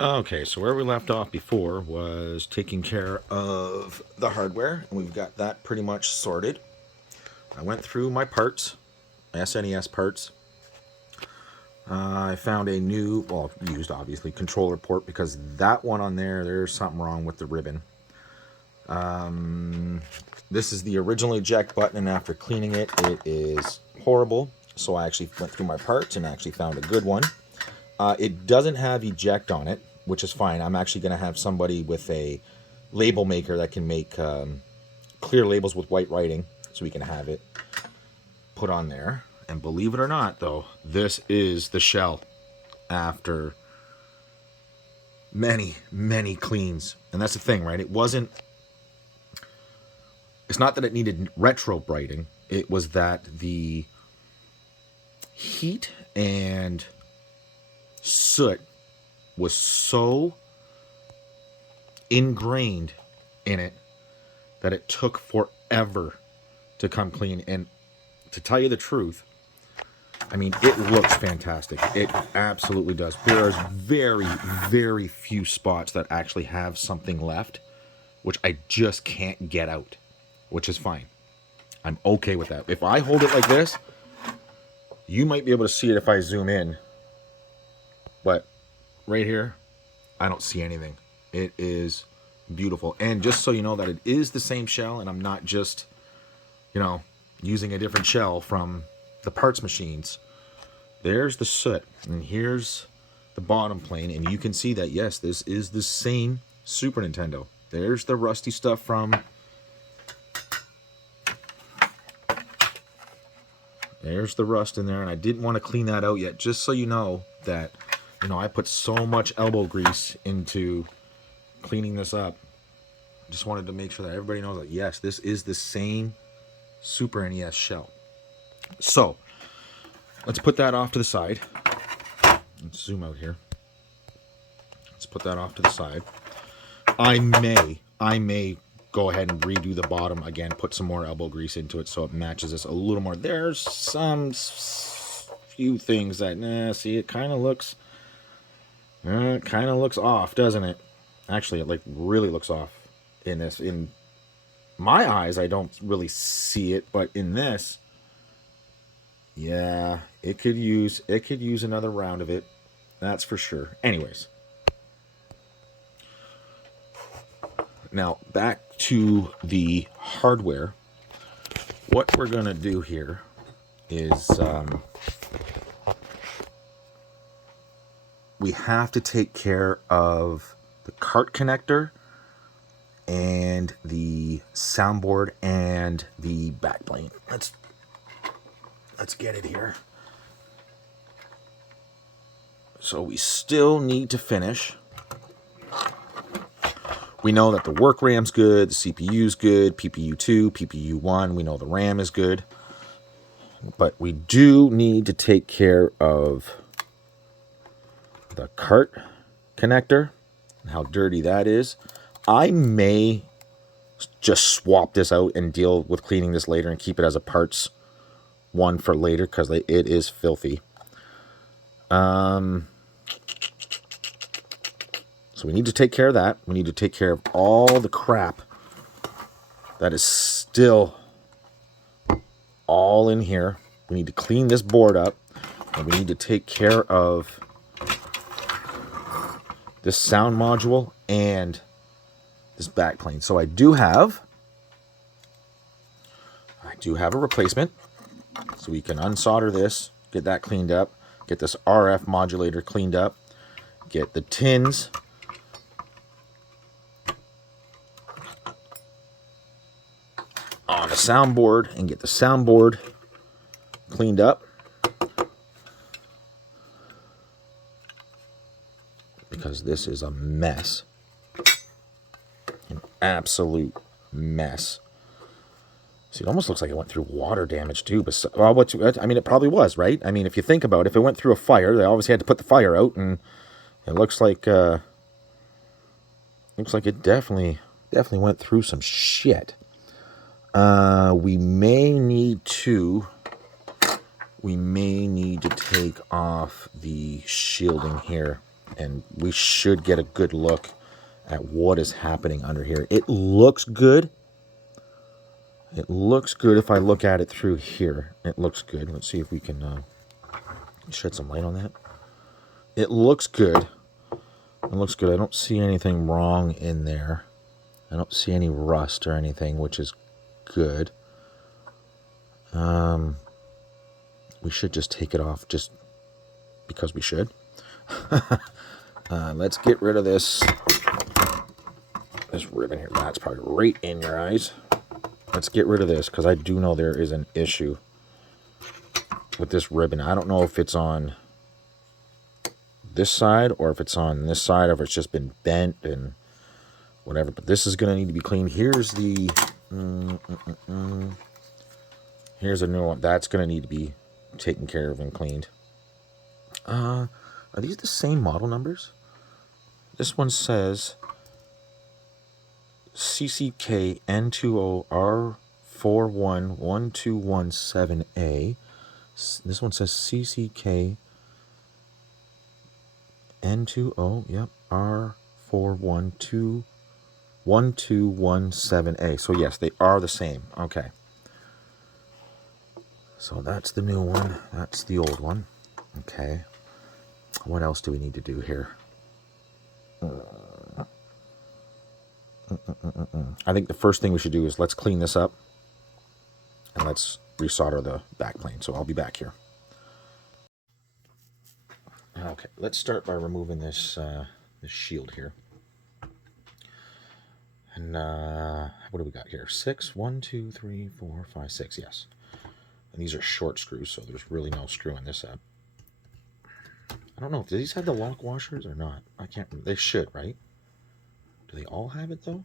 Okay, so where we left off before was taking care of the hardware, and we've got that pretty much sorted. I went through my parts, my SNES parts. I found a new, well, used obviously, controller port because that one on there, there's something wrong with the ribbon. This is the original eject button, and after cleaning it, it is horrible. So I actually went through my parts and actually found a good one. It doesn't have eject on it, which is fine. I'm actually going to have somebody with a label maker that can make clear labels with white writing, so we can have it put on there. And believe it or not, though, this is the shell after many, many cleans. And that's the thing, right? It's not that it needed retro brighting. It was that the heat and soot was so ingrained in it that it took forever to come clean. And to tell you the truth, I mean, it looks fantastic. It absolutely does. There's very, very few spots that actually have something left, which I just can't get out, which is fine. I'm okay with that. If I hold it like this, you might be able to see it if I zoom in, but right here, I don't see anything. It is beautiful. And just so you know that it is the same shell, and I'm not just, using a different shell from the parts machines. There's the soot, and here's the bottom plane, and you can see that, yes, this is the same Super Nintendo. There's the rusty stuff from... There's the rust in there, and I didn't want to clean that out yet, just so you know that, I put so much elbow grease into cleaning this up. Just wanted to make sure that everybody knows that, yes, this is the same Super NES shell. So, let's put that off to the side. Let's zoom out here. Let's put that off to the side. I may go ahead and redo the bottom again, put some more elbow grease into it so it matches this a little more. There's some few things that, see, it kind of looks off, doesn't it? Actually, it really looks off in this. In my eyes, I don't really see it, but in this, yeah, it could use another round of it. That's for sure. Anyways, now back to the hardware. What we're gonna do here is we have to take care of the cart connector and the soundboard and the backplane. Let's get it here. So we still need to finish. We know that the work RAM's good, the CPU's good, PPU 2, PPU 1, we know the RAM is good. But we do need to take care of the cart connector and how dirty that is. I may just swap this out and deal with cleaning this later and keep it as a parts one for later because it is filthy. So we need to take care of that. We need to take care of all the crap that is still all in here. We need to clean this board up, and we need to take care of this sound module and this backplane. So I do have a replacement, so we can unsolder this, get that cleaned up, get this RF modulator cleaned up, get the tins on the soundboard, and get the soundboard cleaned up, because this is a mess, an absolute mess. See, it almost looks like it went through water damage too, but it probably was, right? I mean, if you think about it, if it went through a fire, they obviously had to put the fire out, and it looks like it definitely went through some shit. We may need to take off the shielding here. and we should get a good look at what is happening under here. It looks good. It looks good if I look at it through here. It looks good. Let's see if we can shed some light on that. It looks good. It looks good. I don't see anything wrong in there. I don't see any rust or anything, which is good. We should just take it off just because we should. Let's get rid of this ribbon here. That's probably right in your eyes. Let's get rid of this because I do know there is an issue with this ribbon. I don't know if it's on this side or if it's on this side or if it's just been bent and whatever. But this is going to need to be cleaned. Here's the... Here's a new one. That's going to need to be taken care of and cleaned. Are these the same model numbers? This one says CCK N20R41117A. This one says CCK N20, yep, R4121217A. So yes, they are the same. Okay. So that's the new one. That's the old one. Okay. What else do we need to do here? I think the first thing we should do is let's clean this up and let's resolder the backplane. So I'll be back here. Okay, let's start by removing this this shield here. And what do we got here? 6, 1, 2, 3, 4, 5, 6. Yes. And these are short screws, so there's really no screwing this up. I don't know. Do these have the lock washers or not? I can't remember. They should, right? Do they all have it, though?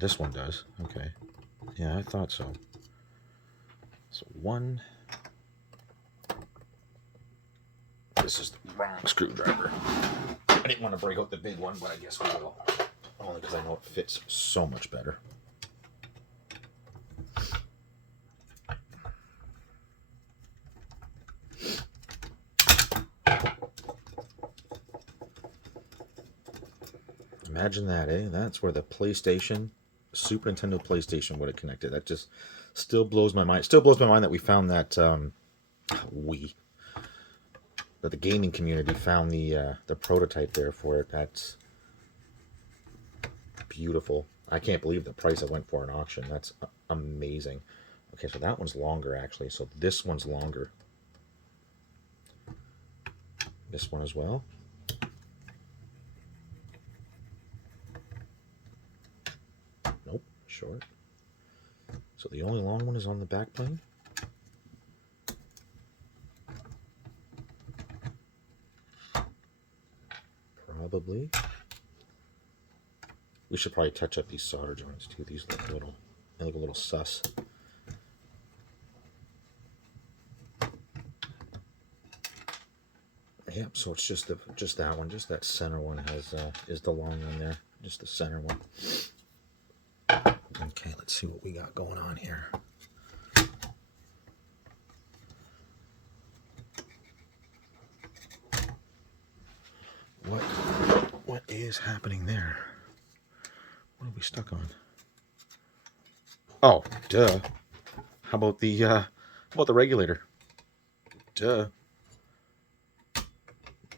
This one does. Okay. Yeah, I thought so. So one. This is the wrong screwdriver. I didn't want to break out the big one, but I guess we will. Only because I know it fits so much better. Imagine that, eh? That's where the PlayStation, Super Nintendo PlayStation would have connected. That just still blows my mind. It still blows my mind that we found that that the gaming community found the prototype there for it. That's beautiful. I can't believe the price I went for in auction. That's amazing. Okay, so that one's longer actually. So this one's longer. This one as well. Nope, short. So the only long one is on the back plane. Probably. We should probably touch up these solder joints too. These look a little, they look a little sus. Yep. So it's just that one. Just that center one has is the long one there. Just the center one. Okay. Let's see what we got going on here. What is happening there? What are we stuck on? Oh, duh. How about the regulator? Duh.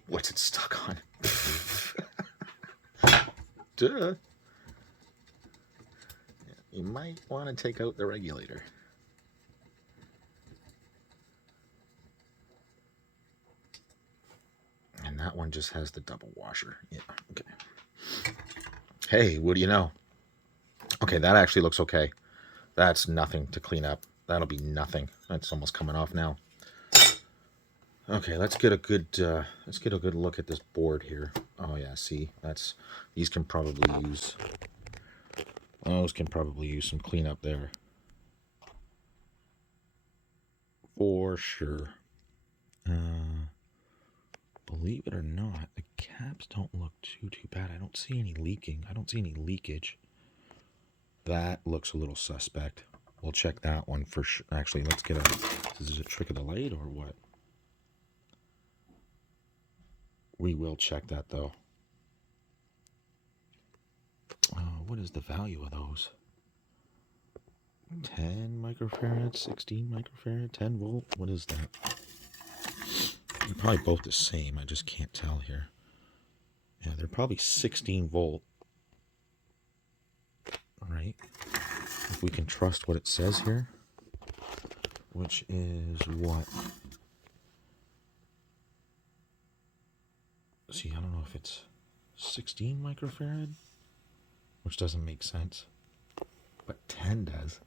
What's it stuck on? Duh. You might want to take out the regulator. And that one just has the double washer. Yeah, okay. Hey, what do you know? Okay, that actually looks okay. That's nothing to clean up. That'll be nothing. That's almost coming off now. Okay, let's get a good look at this board here. Oh yeah, see, these can probably use some cleanup there. For sure. Believe it or not, the caps don't look too bad. I don't see any leaking. I don't see any leakage. That looks a little suspect. We'll check that one for sure. Actually, let's get is it a trick of the light or what? We will check that though. What is the value of those? 10 microfarad, 16 microfarad, 10 volt. What is that? They're probably both the same. I just can't tell here. Yeah, they're probably 16 volt. Right? If we can trust what it says here, which is what? See, I don't know if it's 16 microfarad, which doesn't make sense, but 10 does.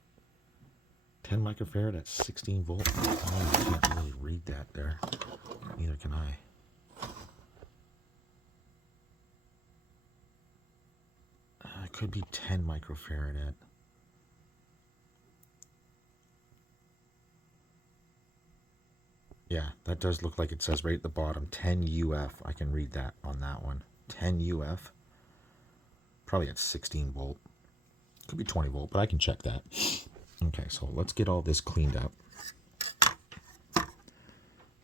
10 microfarad at 16 volt. Oh, you can't really read that there. Neither can I. It could be 10 microfarad at. Yeah, that does look like it says right at the bottom, 10 UF. I can read that on that one. 10 UF. Probably at 16 volt. Could be 20 volt, but I can check that. Okay, so let's get all this cleaned up.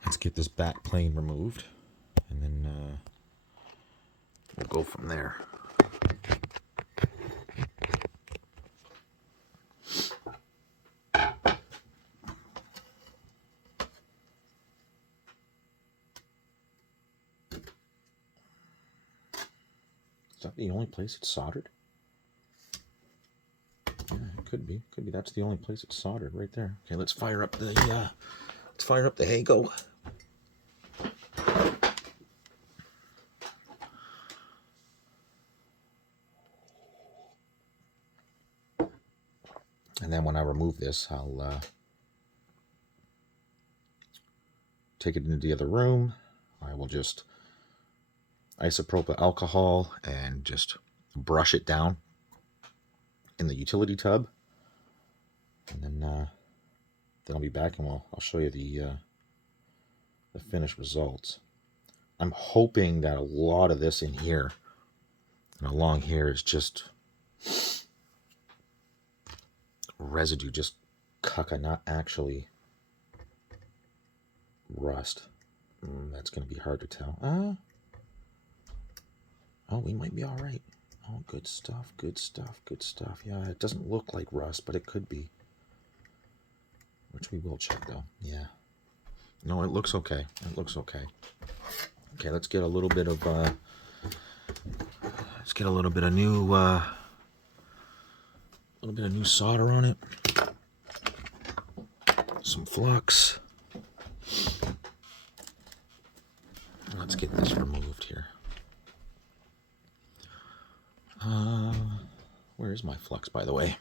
Let's get this back plane removed, and then we'll go from there. Is that the only place it's soldered? Yeah, it could be. Could be that's the only place it's soldered right there. Okay, let's fire up the Hago. And then when I remove this, I'll take it into the other room. I will just isopropyl alcohol and just brush it down in the utility tub, and then I'll be back and I'll show you the finished results. I'm hoping that a lot of this in here and along here is just residue, just caca, not actually rust. That's going to be hard to tell. Oh, we might be all right. Oh, good stuff, good stuff, good stuff. Yeah, it doesn't look like rust, but it could be. Which we will check, though. Yeah. No, it looks okay. It looks okay. Okay, let's get a little bit of new solder on it. Some flux. Let's get this removed here. Where is my flux, by the way?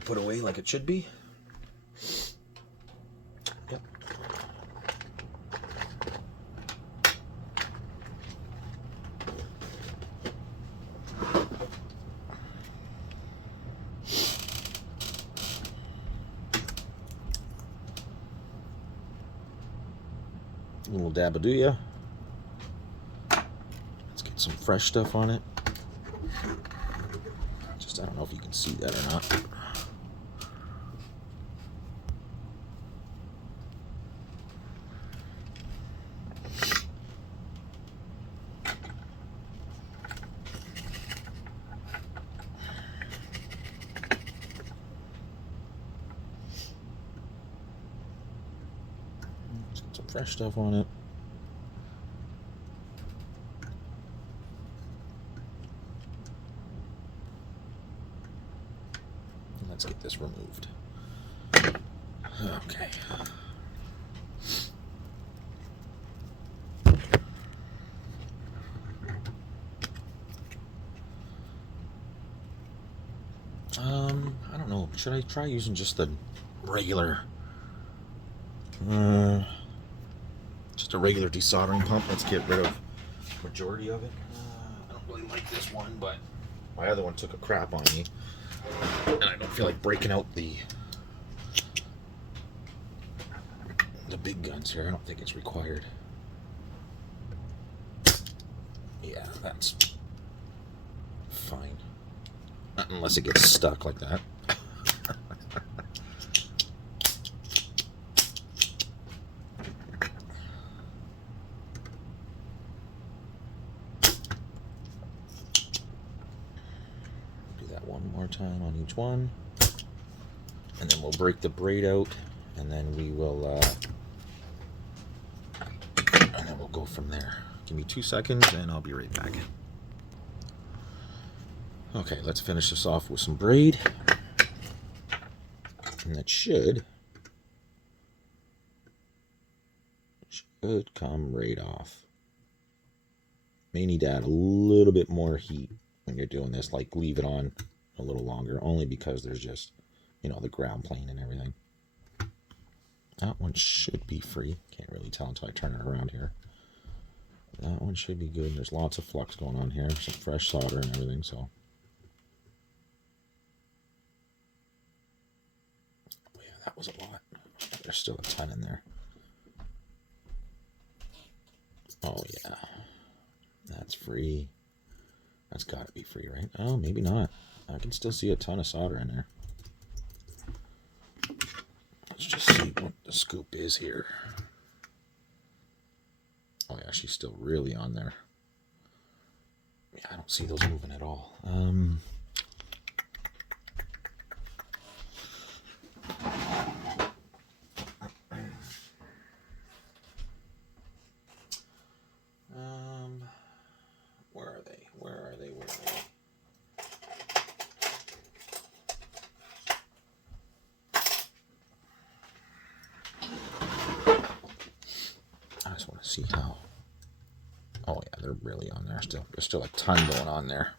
Put away like it should be. Yep. A little dabadooya. Let's get some fresh stuff on it. Just, I don't know if you can see that or not. Some fresh stuff on it. Let's get this removed. Okay. I don't know. Should I try using just the regular, just a regular desoldering pump? Let's get rid of the majority of it. I don't really like this one, but my other one took a crap on me. And I don't feel like breaking out the big guns here. I don't think it's required. Yeah, that's fine. Not unless it gets stuck like that. more time on each one. And then we'll break the braid out, and then we will, and then we'll go from there. Give me 2 seconds, and I'll be right back. Okay, let's finish this off with some braid. And that should come right off. May need to add a little bit more heat when you're doing this, like leave it on a little longer, only because there's just, you know, the ground plane and everything. That one should be free. Can't really tell until I turn it around here. That one should be good. There's lots of flux going on here, some fresh solder and everything, so. Oh yeah, that was a lot. There's still a ton in there. Oh yeah, that's free. That's got to be free, right? Oh, maybe not. I can still see a ton of solder in there. Let's just see what the scoop is here. Oh yeah, she's still really on there. Yeah, I don't see those moving at all. Where are they? Where are they? Where are they? I just want to see how. Oh yeah, they're really on there still. There's still a ton going on there.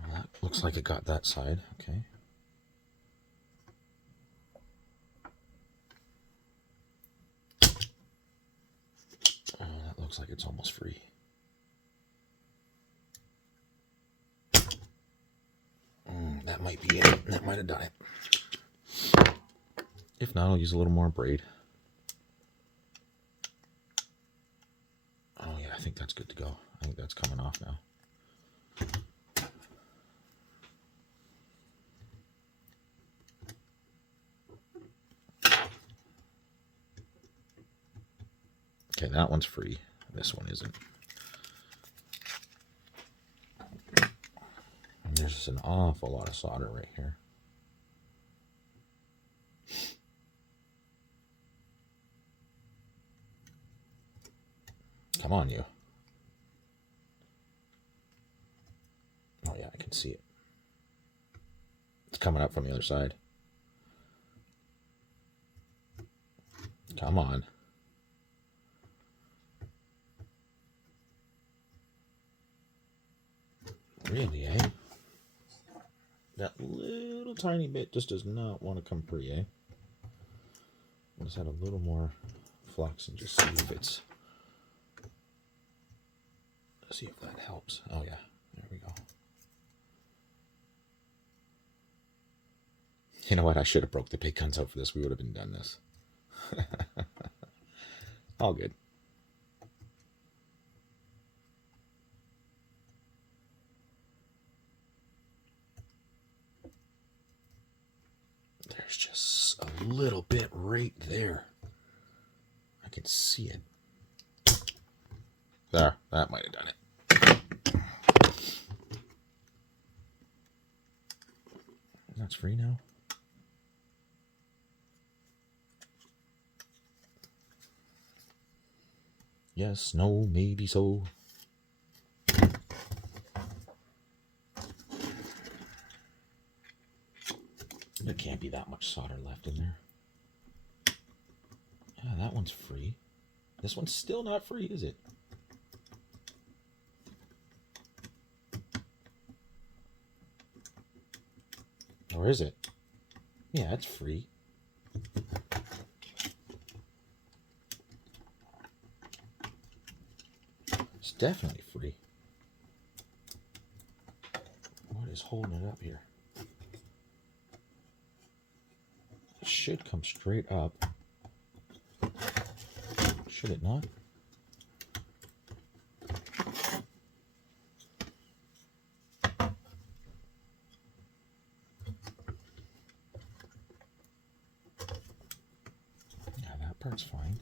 Well, that looks like it got that side. Okay. Looks like it's almost free. That might be it. That might have done it. If not, I'll use a little more braid. Oh yeah, I think that's good to go. I think that's coming off now. Okay, that one's free. This one isn't. And there's an awful lot of solder right here. Come on, you. Oh yeah, I can see it. It's coming up from the other side. Come on. Really, eh? That little tiny bit just does not want to come free, eh? Let's add a little more flux and just see if it's... Let's see if that helps. Oh yeah, there we go. You know what? I should have broke the big guns out for this. We would have been done this. All good. There's just a little bit right there. I can see it. There, that might have done it. That's free now. Yes, no, maybe so. There can't be that much solder left in there. Yeah, that one's free. This one's still not free, is it? Or is it? Yeah, it's free. It's definitely free. What is holding it up here? It should come straight up. Should it not? part's fine.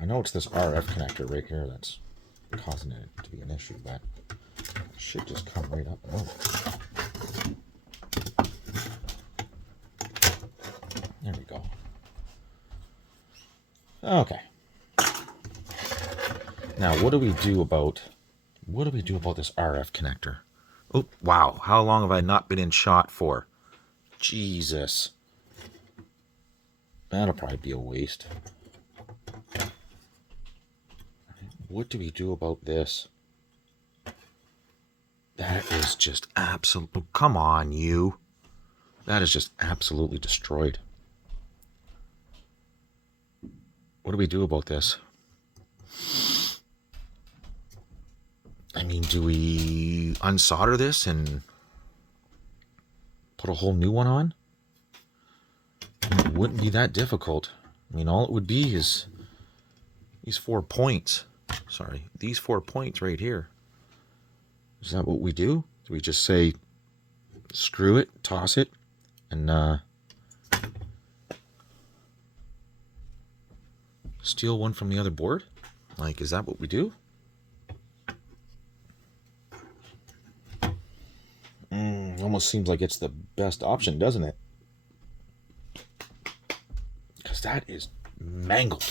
I know it's this RF connector right here that's causing it to be an issue, but it should just come right up. Oh. There we go. Okay. Now, what do we do about this RF connector? Oh, wow. How long have I not been in shot for? Jesus. That'll probably be a waste. What do we do about this? That is just absolute. Come on, you. That is just absolutely destroyed. What do we do about this? I mean, do we unsolder this and put a whole new one on? It wouldn't be that difficult. I mean, all it would be is these 4 points. Sorry, these 4 points right here. Is that what we do? Do we just say, screw it, toss it, and steal one from the other board? Like, is that what we do? Almost seems like it's the best option, doesn't it? Because that is mangled.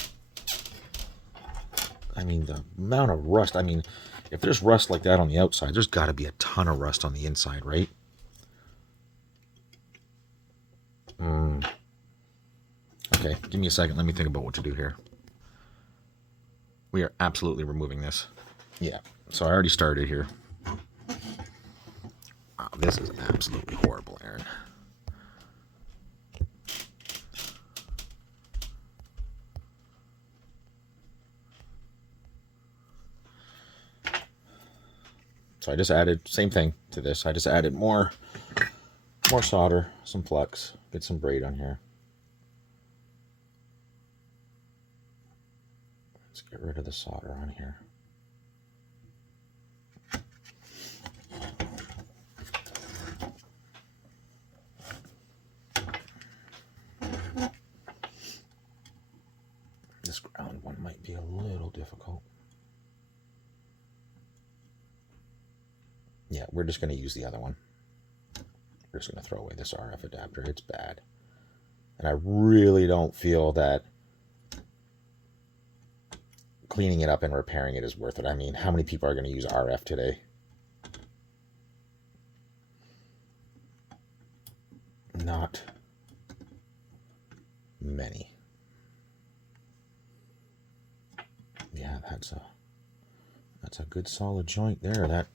I mean, the amount of rust. I mean, if there's rust like that on the outside, there's got to be a ton of rust on the inside, right? Okay, give me a second. Let me think about what to do here. We are absolutely removing this. Yeah, so I already started here. Wow, this is absolutely horrible, Aaron. So I just added, same thing to this. I just added more solder, some flux, get some braid on here. Let's get rid of the solder on here. This ground one might be a little difficult. Yeah, we're just going to use the other one. We're just going to throw away this RF adapter. It's bad. And I really don't feel that cleaning it up and repairing it is worth it. I mean, how many people are going to use RF today? Not many. Yeah, that's a good solid joint there. That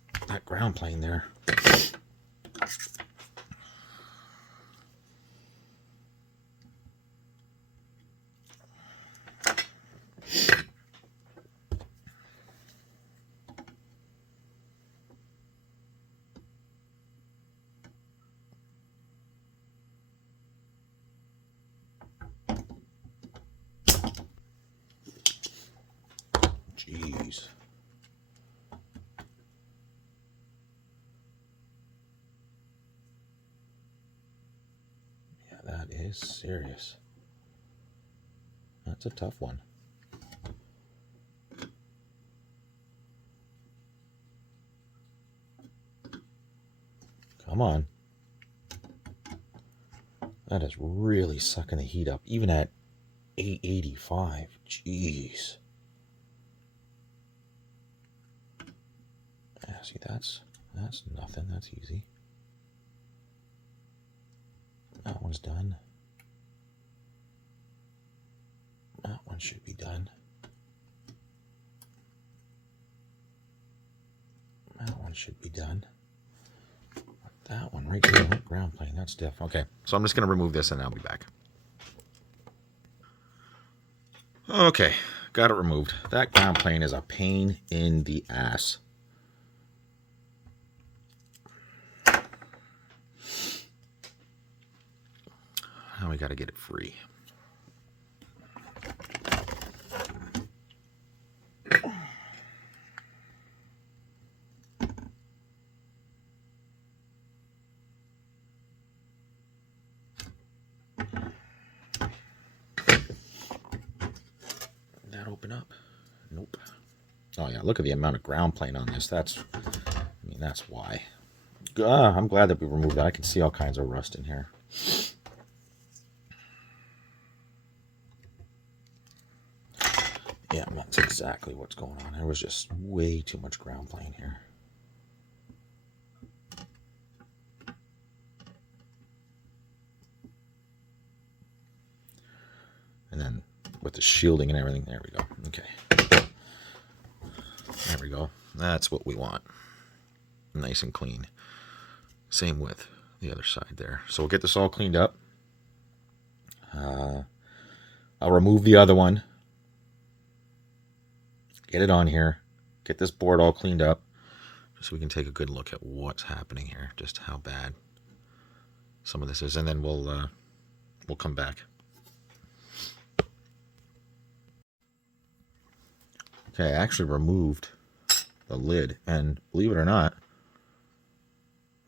ground plane there. Jeez. Yeah, that is serious. That's a tough one. Come on. That is really sucking the heat up, even at 885. Jeez. Yeah, see, that's nothing. That's easy. That one's done. That one should be done. That one should be done. That one right there, that ground plane, that's stiff. Okay, so I'm just going to remove this and I'll be back. Okay, got it removed. That ground plane is a pain in the ass. Now we got to get it free. open up? Nope. Oh yeah, look at the amount of ground plane on this. That's why. I'm glad that we removed that. I can see all kinds of rust in here. Yeah, that's exactly what's going on. There was just way too much ground plane here. And then with the shielding and everything, there we go. Okay. There we go. That's what we want. Nice and clean. Same with the other side there. So we'll get this all cleaned up. I'll remove the other one. Get it on here. Get this board all cleaned up. So we can take a good look at what's happening here. Just how bad some of this is. And then we'll come back. Okay, I actually removed the lid. And believe it or not,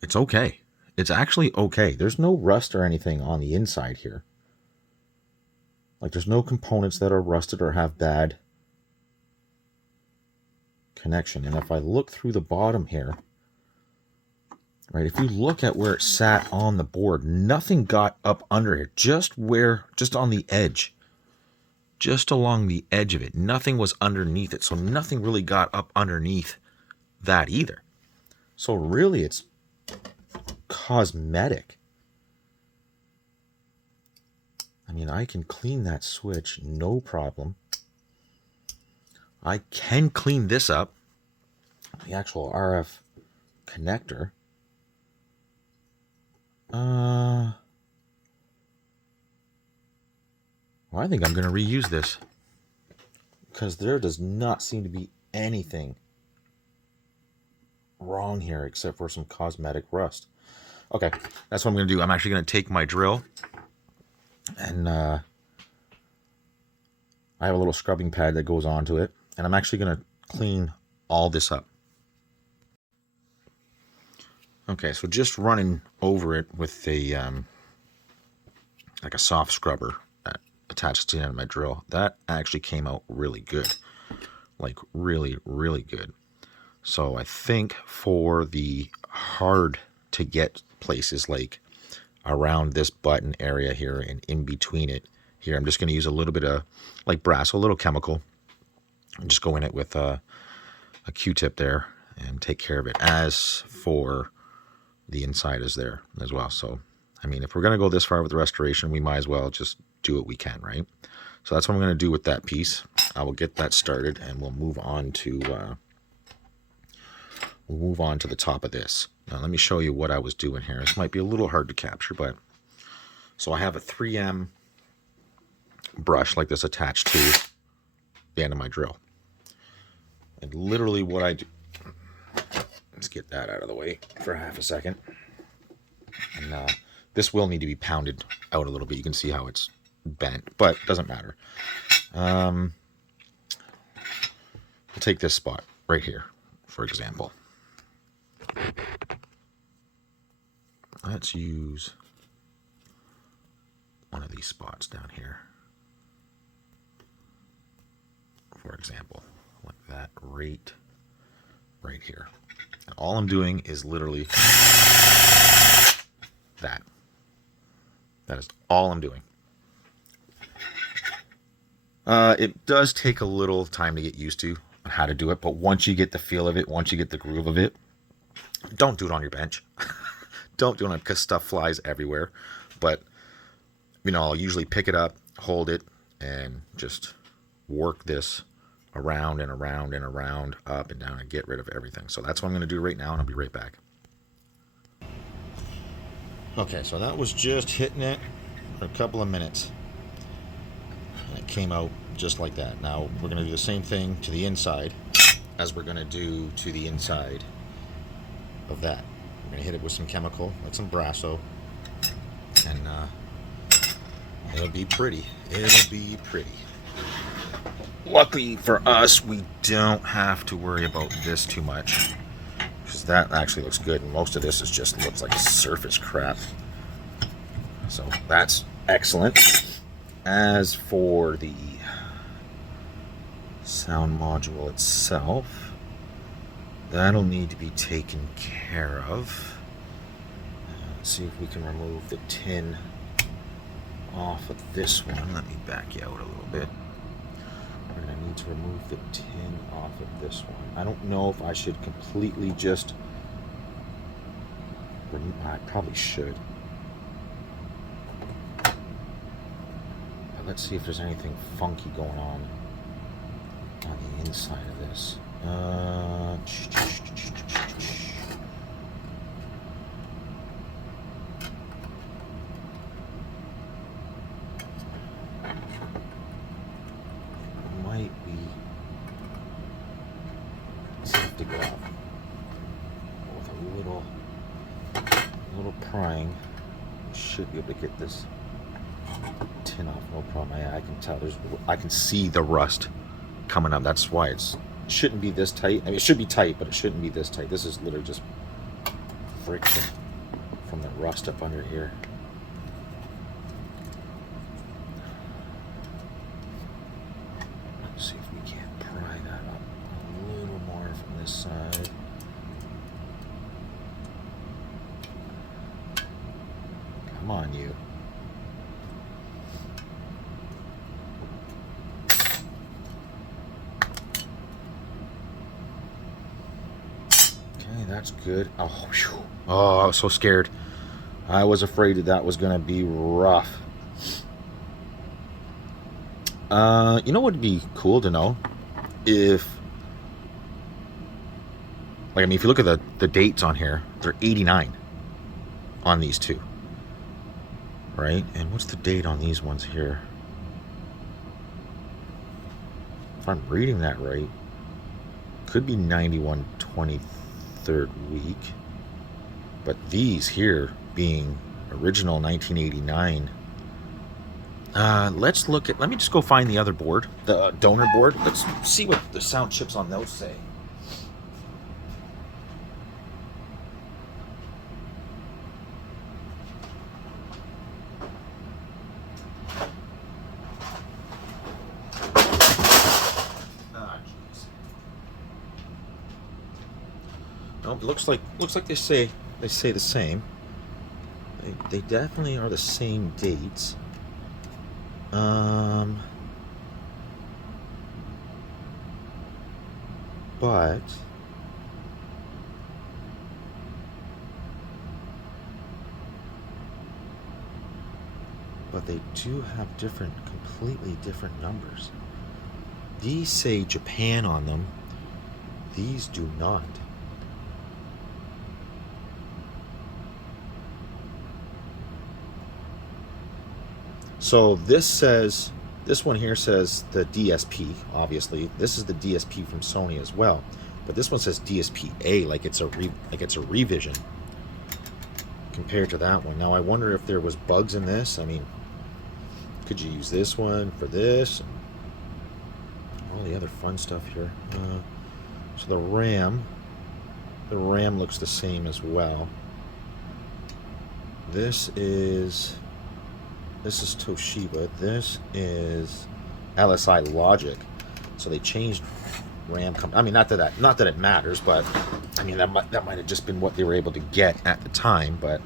it's okay. It's actually okay. There's no rust or anything on the inside here. Like, there's no components that are rusted or have bad connection. And if I look through the bottom here, right, if you look at where it sat on the board, nothing got up under here. Just on the edge. Just along the edge of it. Nothing was underneath it. So nothing really got up underneath that either. So really, it's cosmetic. I mean, I can clean that switch, no problem. I can clean this up, the actual RF connector. Well, I think I'm going to reuse this because there does not seem to be anything wrong here except for some cosmetic rust. Okay, that's what I'm going to do. I'm actually going to take my drill and I have a little scrubbing pad that goes onto it, and I'm actually going to clean all this up. Okay, so just running over it with a like a soft scrubber that attached to the end of my drill, that actually came out really good. Like really, really good. So I think for the hard to get places like around this button area here and in between it here, I'm just going to use a little bit of like brass, a little chemical, and just go in it with a Q-tip there and take care of it. As for the inside is there as well. So, I mean, if we're going to go this far with the restoration, we might as well just do what we can, right? So that's what I'm going to do with that piece. I will get that started and we'll move on to the top of this. Now, let me show you what I was doing here. This might be a little hard to capture, but so I have a 3M brush like this attached to the end of my drill. And literally what I do, let's get that out of the way for half a second. And this will need to be pounded out a little bit. You can see how it's bent, but it doesn't matter. We'll take this spot right here, for example. Let's use one of these spots down here, for example, like that right here. And all I'm doing is literally that. That is all I'm doing. It does take a little time to get used to how to do it, but once you get the feel of it, once you get the groove of it, don't do it on your bench. Don't do it because stuff flies everywhere. But, you know, I'll usually pick it up, hold it, and just work this around and around and around, up and down, and get rid of everything. So that's what I'm going to do right now, and I'll be right back. Okay, so that was just hitting it for a couple of minutes. And it came out just like that. Now we're going to do the same thing to the inside as we're going to do to the inside of that. We're going to hit it with some chemical, like some Brasso, and it'll be pretty. It'll be pretty. Luckily for us, we don't have to worry about this too much, because that actually looks good, and most of this looks like surface crap. So that's excellent. As for the sound module itself. That'll need to be taken care of. Let's see if we can remove the tin off of this one. Let me back you out a little bit. We're going to need to remove the tin off of this one. I don't know if I should completely just... I probably should. But let's see if there's anything funky going on the inside of this. Might be safe to go off with a little prying. Should be able to get this tin off, no problem. I can tell I can see the rust coming up. That's why it shouldn't be this tight. I mean, it should be tight, but it shouldn't be this tight. This is literally just friction from the rust up under here. Let's see if we can't pry that up a little more from this side. Come on, you. Okay, that's good. Oh, whew. Oh, I was so scared. I was afraid that was going to be rough. You know what would be cool to know? If, like, I mean, if you look at the dates on here, they're 89 on these two. Right? And what's the date on these ones here? If I'm reading that right, could be 91 23rd week. But these here being original 1989. Let me just go find the other board, the donor board. Let's see what the sound chips on those say. Nope, looks like they say the same. They definitely are the same dates. But they do have completely different numbers. These say Japan on them. These do not. So this one here says the DSP, obviously. This is the DSP from Sony as well. But this one says DSP-A, like it's a revision compared to that one. Now I wonder if there was bugs in this. I mean, could you use this one for this? And all the other fun stuff here. So the RAM looks the same as well. This is Toshiba. This is LSI Logic. So they changed RAM. I mean, not that it matters, but I mean that might have just been what they were able to get at the time. But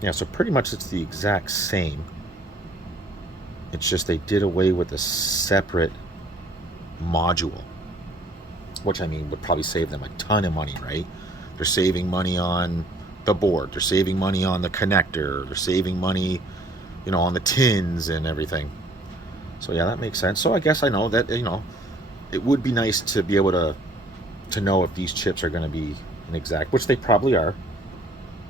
yeah. So pretty much it's the exact same. It's just they did away with a separate module, which I mean would probably save them a ton of money, right? They're saving money on the board, they're saving money on the connector, they're saving money, on the tins and everything. So yeah, that makes sense. So I guess I know that, it would be nice to be able to know if these chips are going to be an exact, which they probably are.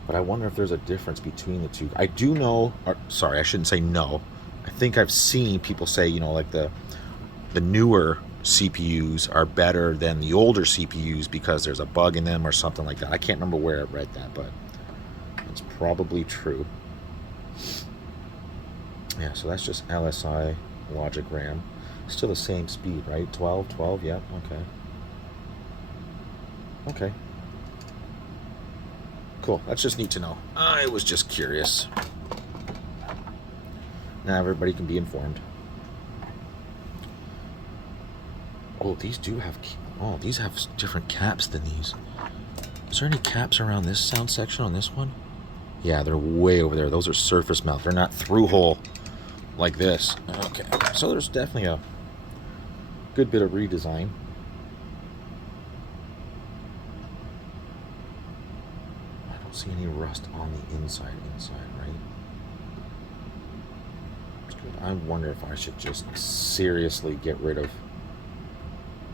But I wonder if there's a difference between the two. I do know, sorry, I shouldn't say no. I think I've seen people say, like the newer CPUs are better than the older CPUs because there's a bug in them or something like that. I can't remember where I read that, but it's probably true. Yeah, so that's just LSI Logic RAM. Still the same speed, right? 12, yeah, okay. Cool, that's just neat to know. I was just curious. Now everybody can be informed. Oh, these do have... Oh, these have different caps than these. Is there any caps around this sound section on this one? Yeah, they're way over there. Those are surface mount. They're not through hole like this. Okay, so there's definitely a good bit of redesign. I don't see any rust on the inside, right? That's good. I wonder if I should just seriously get rid of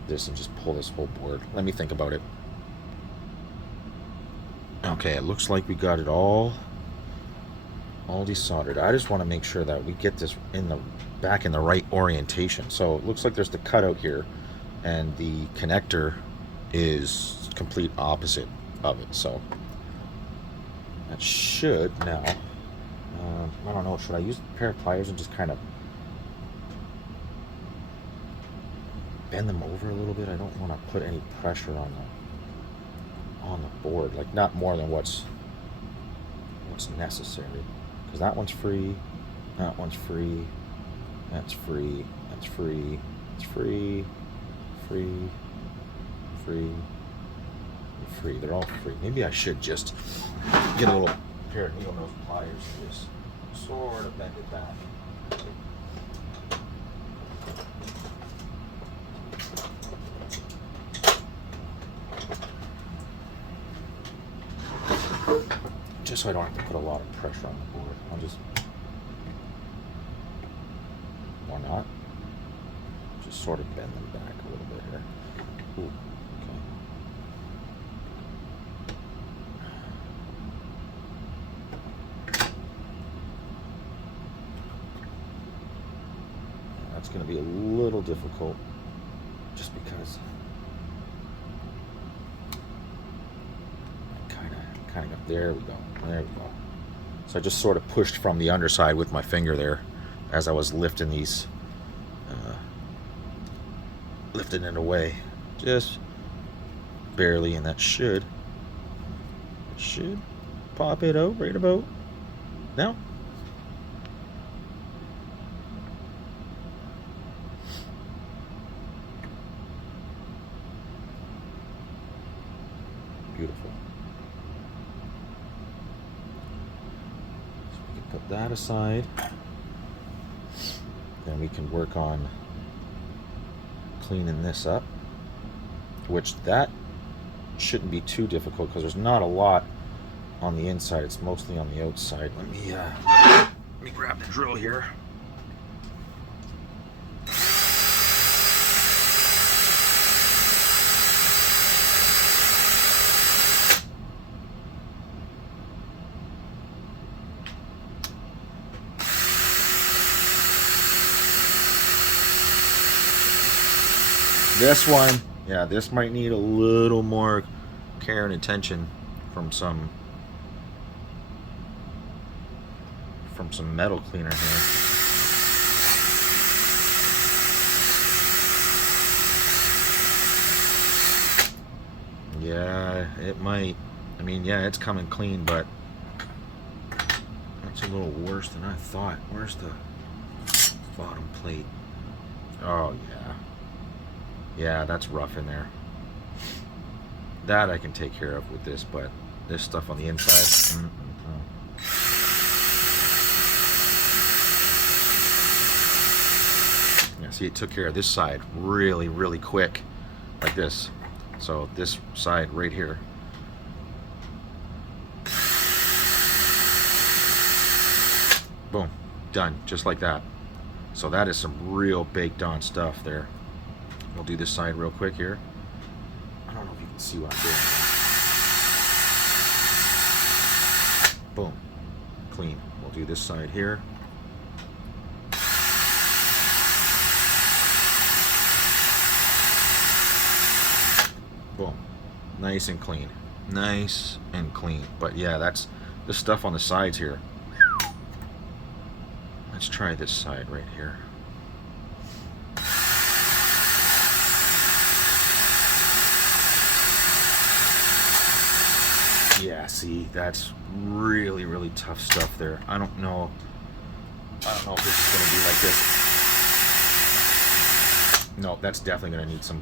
this and just pull this whole board. Let me think about it. Okay, it looks like we got it all desoldered. I just want to make sure that we get this back in the right orientation. So it looks like there's the cutout here, and the connector is complete opposite of it. So that should now. I don't know. Should I use a pair of pliers and just kind of bend them over a little bit? I don't want to put any pressure on the board, like not more than what's necessary, because that one's free, that one's free, that's free, that's free, it's free, free, free, free. They're all free. Maybe I should just get a little pair of needle nose pliers and just sort of bend it back. Just so I don't have to put a lot of pressure on the board. I'll just... Why not? Just sort of bend them back a little bit here. Ooh, okay. That's going to be a little difficult, just because I kind of, there we go. There we go. So I just sort of pushed from the underside with my finger there as I was lifting these, lifting it away, just barely, and that should pop it out right about now. Beautiful. Put that aside, then we can work on cleaning this up, which that shouldn't be too difficult because there's not a lot on the inside, it's mostly on the outside. Let me grab the drill here. This one, yeah, this might need a little more care and attention from some metal cleaner here. Yeah, it might. I mean, yeah, it's coming clean, but that's a little worse than I thought. Where's the bottom plate? Oh, yeah. Yeah, that's rough in there. That I can take care of with this, but this stuff on the inside. Yeah, see, it took care of this side really, really quick, like this. So this side right here. Boom, done, just like that. So that is some real baked on stuff there. We'll do this side real quick here. I don't know if you can see what I'm doing. Boom. Clean. We'll do this side here. Boom. Nice and clean. Nice and clean. But yeah, that's the stuff on the sides here. Let's try this side right here. Yeah, see, that's really, really tough stuff there. I don't know if this is going to be like this. No, that's definitely going to need some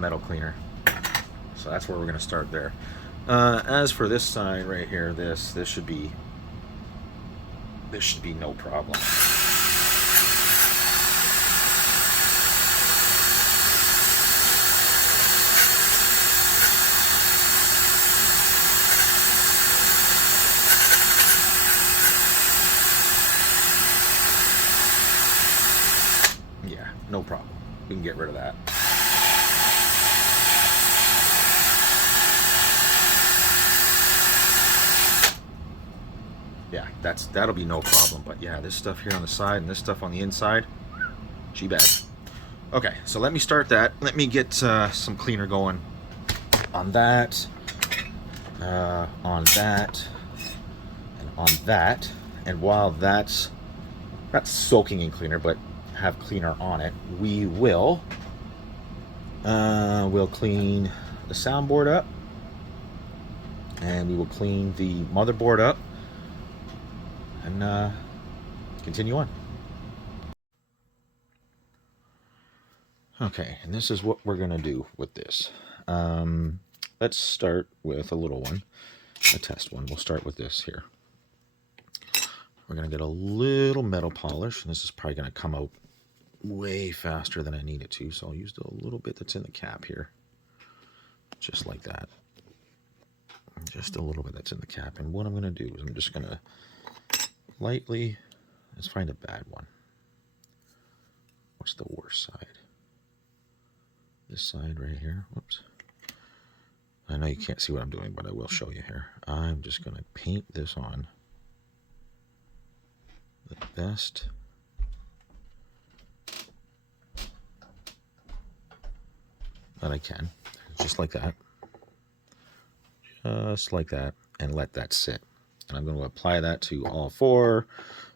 metal cleaner. So that's where we're going to start there. As for this side right here, this should be no problem. Yeah, no problem. We can get rid of that. Yeah, that'll be no problem. But yeah, this stuff here on the side and this stuff on the inside, gee bad. Okay, so let me start that. Let me get some cleaner going on that, and on that. And while that's not soaking in cleaner, but have cleaner on it, we'll clean the soundboard up, and we will clean the motherboard up, and continue on. Okay, and this is what we're gonna do with this. Let's start with a little one, a test one. We'll start with this here. We're gonna get a little metal polish, and this is probably gonna come out way faster than I need it to, so I'll use the little bit that's in the cap here, just like that. Just a little bit that's in the cap. And what I'm gonna do is I'm just gonna lightly, let's find a bad one. What's the worst side? This side right here. Whoops. I know you can't see what I'm doing, but I will show you here. I'm just going to paint this on the best that I can. Just like that. Just like that. And let that sit. And I'm going to apply that to all four,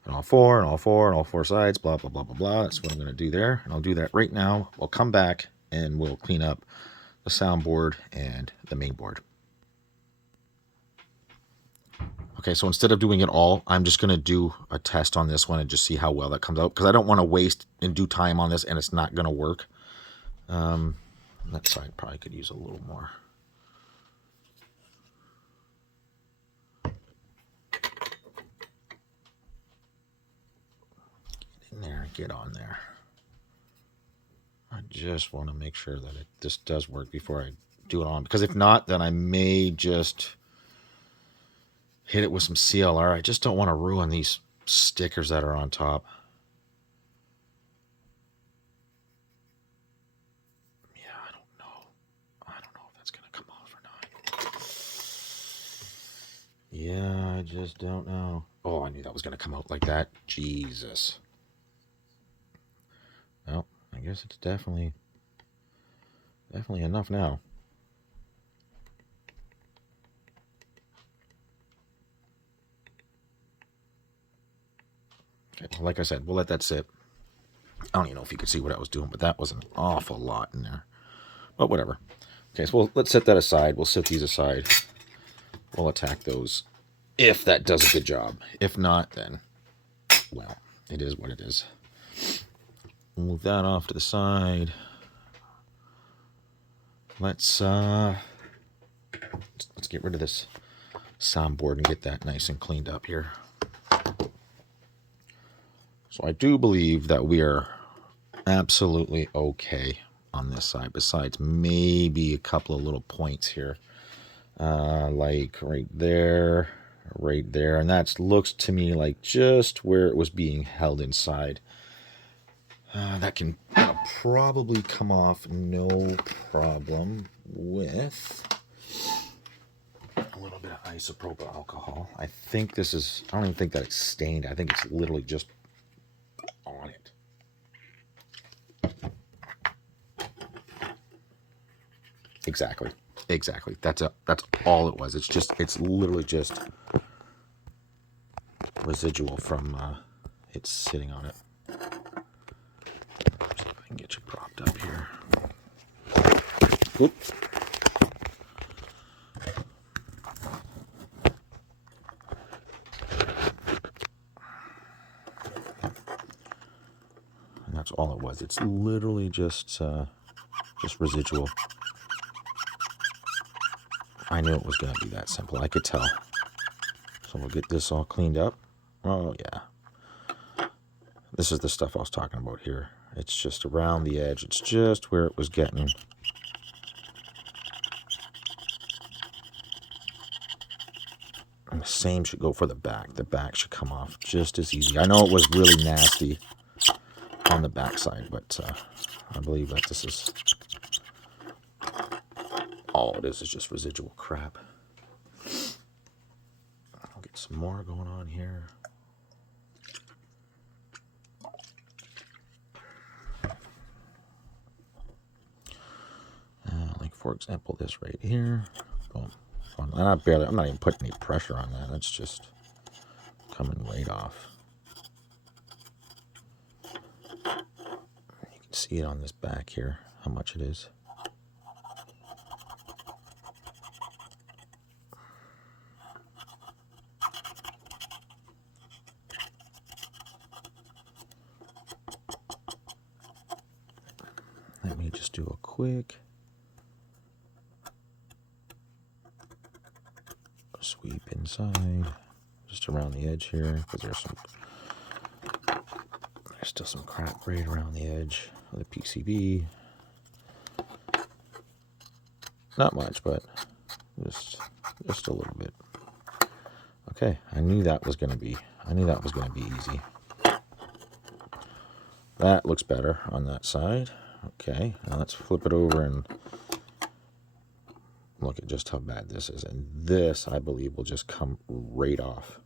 and all four, and all four, and all four sides, blah, blah, blah, blah, blah. That's what I'm going to do there. And I'll do that right now. We'll come back and we'll clean up the soundboard and the main board. Okay, so instead of doing it all, I'm just going to do a test on this one and just see how well that comes out, because I don't want to waste and do time on this and it's not going to work. That side probably could use a little more. Get in there, get on there. I just want to make sure that this does work before I do it on, because if not, then I may just hit it with some CLR. I just don't want to ruin these stickers that are on top. Yeah, I don't know if that's going to come off or not. Yeah, I just don't know. Oh, I knew that was going to come out like that. Jesus. Well, I guess it's definitely enough now. Okay, well, like I said, we'll let that sit. I don't even know if you could see what I was doing, but that was an awful lot in there. But whatever. Okay, so let's set that aside. We'll set these aside. We'll attack those if that does a good job. If not, then, well, it is what it is. Move that off to the side. Let's get rid of this soundboard and get that nice and cleaned up here. So I do believe that we are absolutely okay on this side, besides maybe a couple of little points here, like right there, and that looks to me like just where it was being held inside. That can probably come off no problem with a little bit of isopropyl alcohol. I think this is, I don't even think that it's stained. I think it's literally just on it. Exactly. That's all it was. It's literally just residual from it's sitting on it. See if I can get you propped up here. Oop. That's all it was. It's literally just residual. I knew it was going to be that simple. I could tell. So we'll get this all cleaned up. Oh, yeah. This is the stuff I was talking about here. It's just around the edge. It's just where it was getting. And the same should go for the back. The back should come off just as easy. I know it was really nasty on the back side, but I believe that this is all it is just residual crap. I'll get some more going on here. Like for example, this right here. Boom. I'm not even putting any pressure on that. That's just coming right off. You can see it on this back here, how much it is. Let me just do a quick sweep inside, just around the edge here, because there's still some crap right around the edge of the PCB. Not much, but just a little bit. Okay, I knew that was gonna be easy. That looks better on that side. Okay, now let's flip it over and look at just how bad this is. And this, I believe, will just come right off.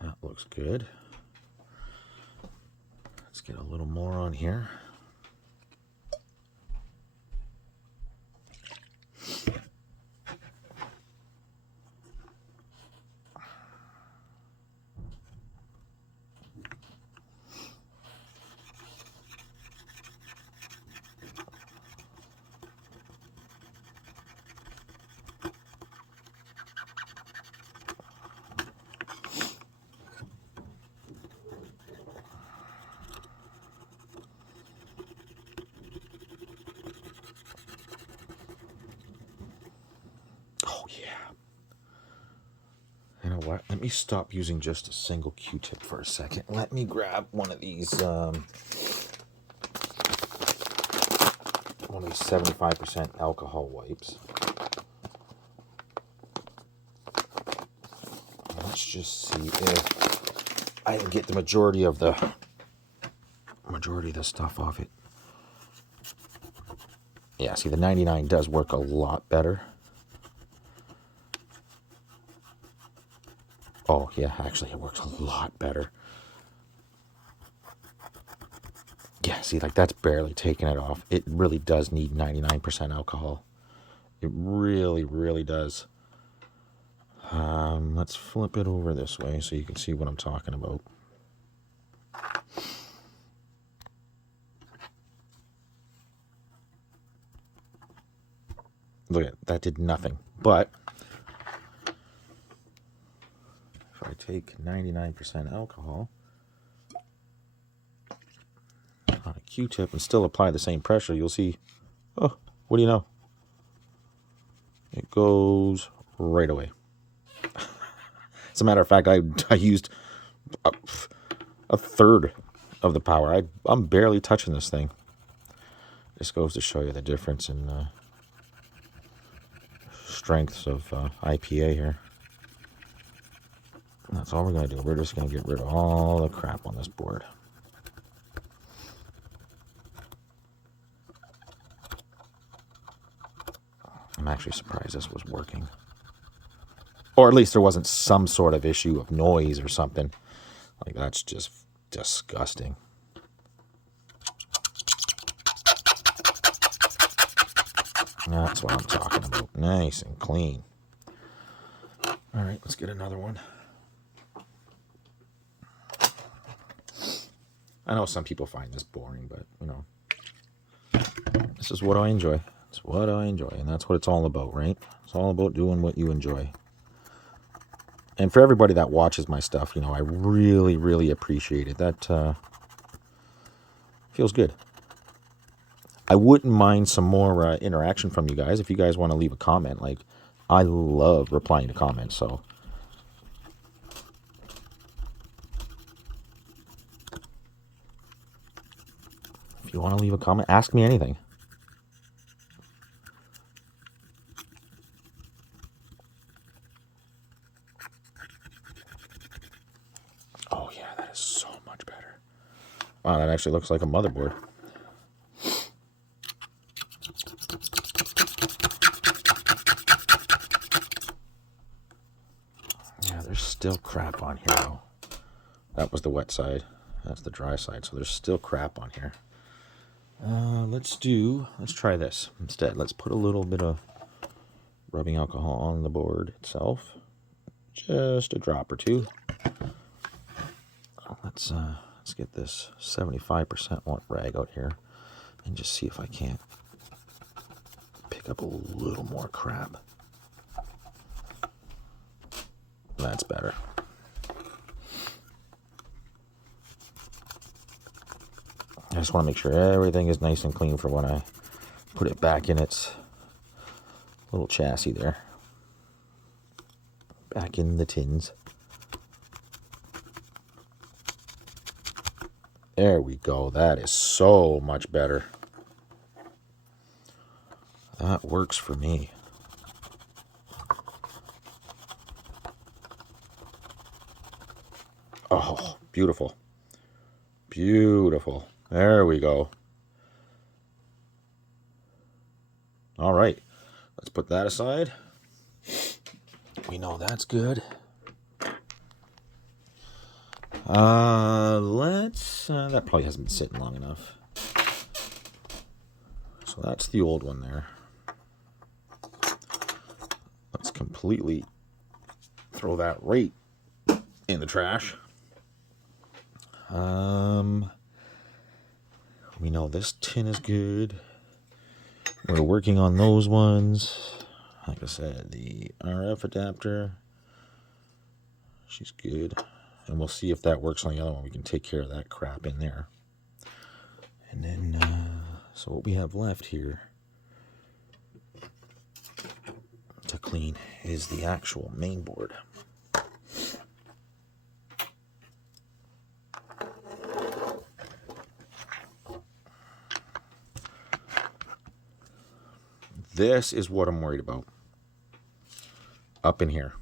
That looks good. Let's get a little more on here. You know what? Let me stop using just a single Q-tip for a second. Let me grab one of these 75% alcohol wipes. Let's just see if I can get the majority of the stuff off it. Yeah, see, the 99 does work a lot better. Oh, yeah, actually, it works a lot better. Yeah, see, like, that's barely taking it off. It really does need 99% alcohol. It really, really does. Let's flip it over this way so you can see what I'm talking about. Look at that, did nothing. But if I take 99% alcohol on a Q-tip and still apply the same pressure, you'll see, oh, what do you know? It goes right away. As a matter of fact, I used a third of the power. I'm barely touching this thing. This goes to show you the difference in strengths of IPA here. And that's all we're going to do. We're just going to get rid of all the crap on this board. I'm actually surprised this was working. Or at least there wasn't some sort of issue of noise or something. Like, that's just disgusting. That's what I'm talking about. Nice and clean. All right, let's get another one. I know some people find this boring, but, you know, this is what I enjoy. It's what I enjoy, and that's what it's all about, right? It's all about doing what you enjoy. And for everybody that watches my stuff, I really, really appreciate it. That feels good. I wouldn't mind some more interaction from you guys. If you guys want to leave a comment, like, I love replying to comments, so. If you want to leave a comment, ask me anything. Oh yeah, that is so much better. Wow, that actually looks like a motherboard. Yeah, there's still crap on here though. That was the wet side. That's the dry side. So there's still crap on here. Let's try this instead. Let's put a little bit of rubbing alcohol on the board itself. Just a drop or two. Let's get this 75% rag out here and just see if I can't pick up a little more crap. That's better. I just want to make sure everything is nice and clean for when I put it back in its little chassis there. Back in the tins. There we go. That is so much better. That works for me. Oh, beautiful. Beautiful. There we go. All right. Let's put that aside. We know that's good. That probably hasn't been sitting long enough. So that's the old one there. Let's completely throw that right in the trash. We know this tin is good. We're working on those ones. Like I said, the RF adapter, she's good. And we'll see if that works on the other one. We can take care of that crap in there. And then, so what we have left here to clean is the actual main board. This is what I'm worried about. Up in here.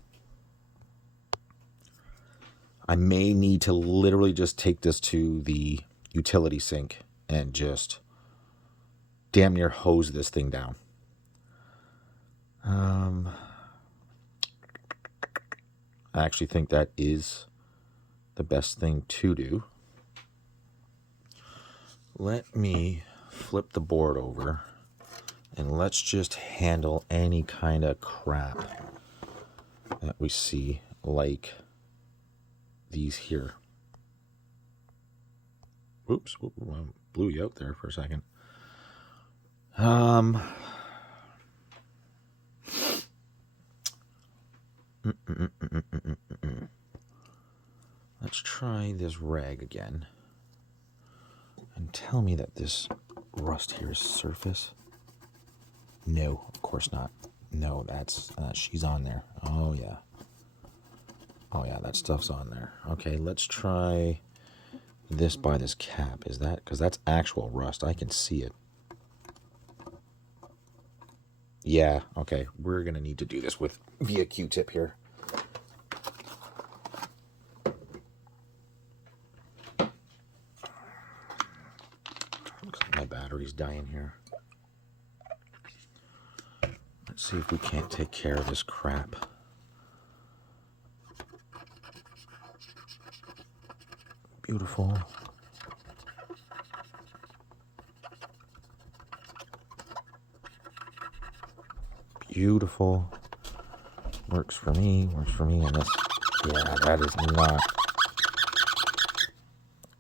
I may need to literally just take this to the utility sink and just damn near hose this thing down. I actually think that is the best thing to do. Let me flip the board over and let's just handle any kind of crap that we see, like these here. Oops, I blew you out there for a second. Let's try this rag again. And tell me that this rust here is surface. No, of course not. No, that's she's on there. Oh yeah. Oh yeah, that stuff's on there. Okay, let's try this by this cap. Is that, because that's actual rust. I can see it. Yeah, okay. We're going to need to do this via Q-tip here. Looks like my battery's dying here. Let's see if we can't take care of this crap. Beautiful. Beautiful. Works for me, and this, yeah, that is not.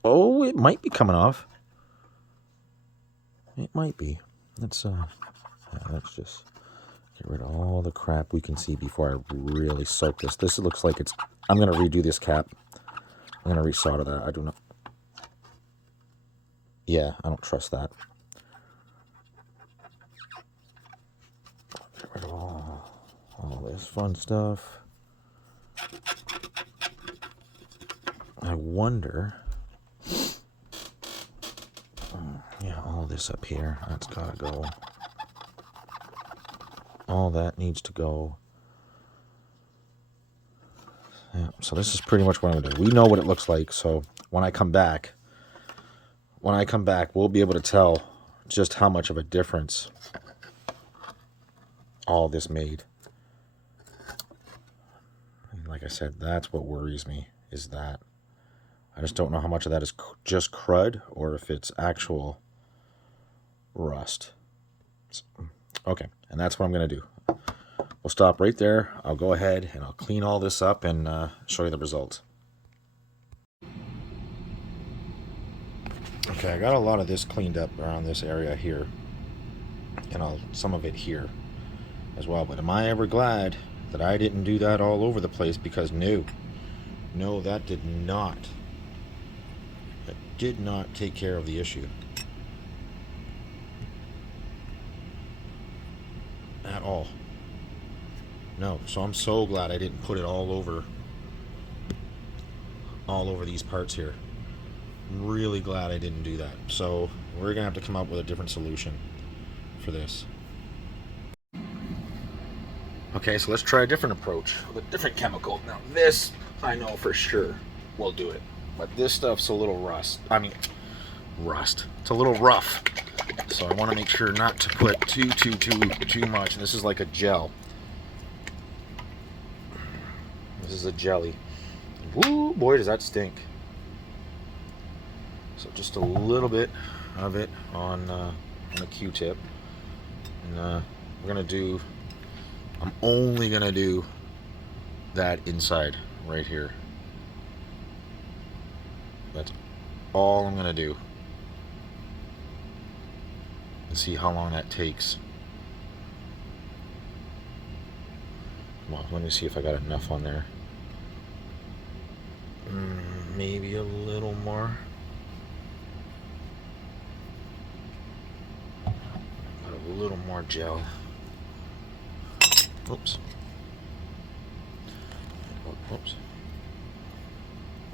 Oh, it might be coming off. It might be. Let's Let's just get rid of all the crap we can see before I really soak this. This looks like it's... I'm going to redo this cap. I'm going to resolder that. I do not... Yeah, I don't trust that. Get rid of all this fun stuff. I wonder... Yeah, all this up here, that's got to go. All that needs to go. Yeah, so this is pretty much what I'm going to do. We know what it looks like, so when I come back, we'll be able to tell just how much of a difference all this made. And like I said, that's what worries me, is that. I just don't know how much of that is just crud or if it's actual rust. Okay, and that's what I'm going to do. We'll stop right there. I'll go ahead and I'll clean all this up and show you the results. Okay, I got a lot of this cleaned up around this area here, and some of it here as well. But am I ever glad that I didn't do that all over the place? Because no, that did not take care of the issue at all. No, so I'm so glad I didn't put it all over these parts here. I'm really glad I didn't do that. So we're gonna have to come up with a different solution for this. Okay, so let's try a different approach with a different chemical. Now this, I know for sure will do it, but this stuff's a little rust. It's a little rough. So I want to make sure not to put too much. And this is like a gel. This is a jelly. Woo, boy, does that stink. So just a little bit of it on a Q-tip. And I'm only going to do that inside right here. That's all I'm going to do. And see how long that takes. Well, let me see if I got enough on there. Maybe a little more. Got a little more gel. Oops. Oops.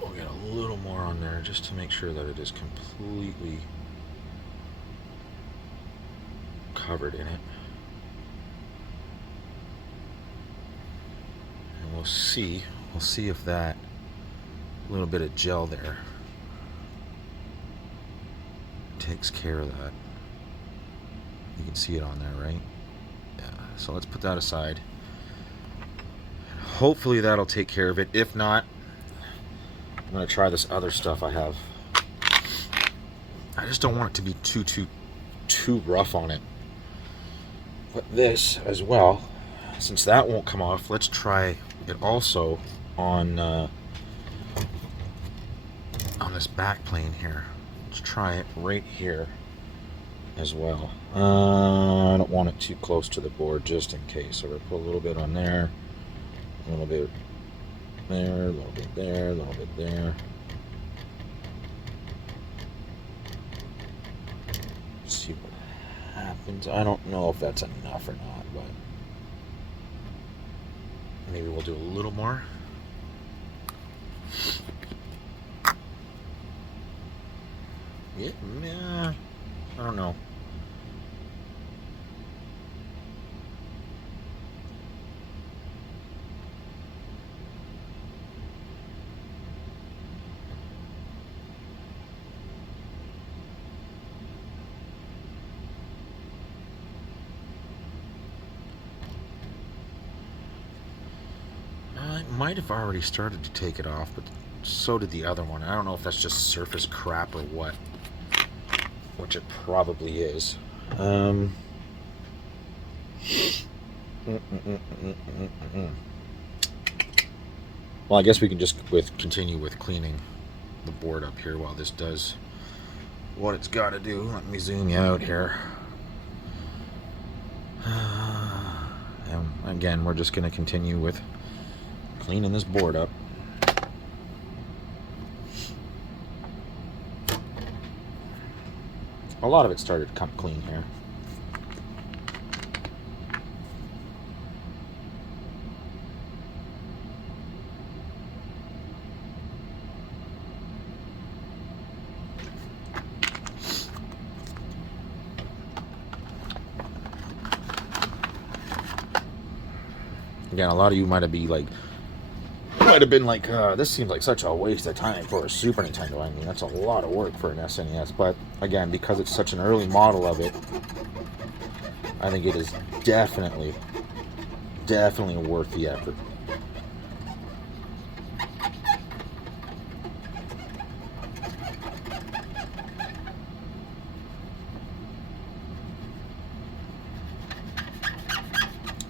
We'll get a little more on there just to make sure that it is completely covered in it. And we'll see if that little bit of gel there takes care of that. You can see it on there, right? Yeah, so let's put that aside. Hopefully that'll take care of it. If not, I'm gonna try this other stuff I have. I just don't want it to be too rough on it. But this as well, since that won't come off, let's try it also on this back plane here. Let's try it right here as well. I don't want it too close to the board just in case. So we'll put a little bit on there, a little bit there, a little bit there, a little bit there. Let's see what happens. I don't know if that's enough or not, but maybe we'll do a little more. Yeah, I don't know. I might have already started to take it off, but so did the other one. I don't know if that's just surface crap or what, which it probably is. Well, I guess we can just continue with cleaning the board up here while this does what it's got to do. Let me zoom you out here. And again, we're just going to continue with cleaning this board up. A lot of it started to come clean here. Again, a lot of you might have been like, this seems like such a waste of time for a Super Nintendo. I mean, that's a lot of work for an SNES. But again, because it's such an early model of it, I think it is definitely worth the effort.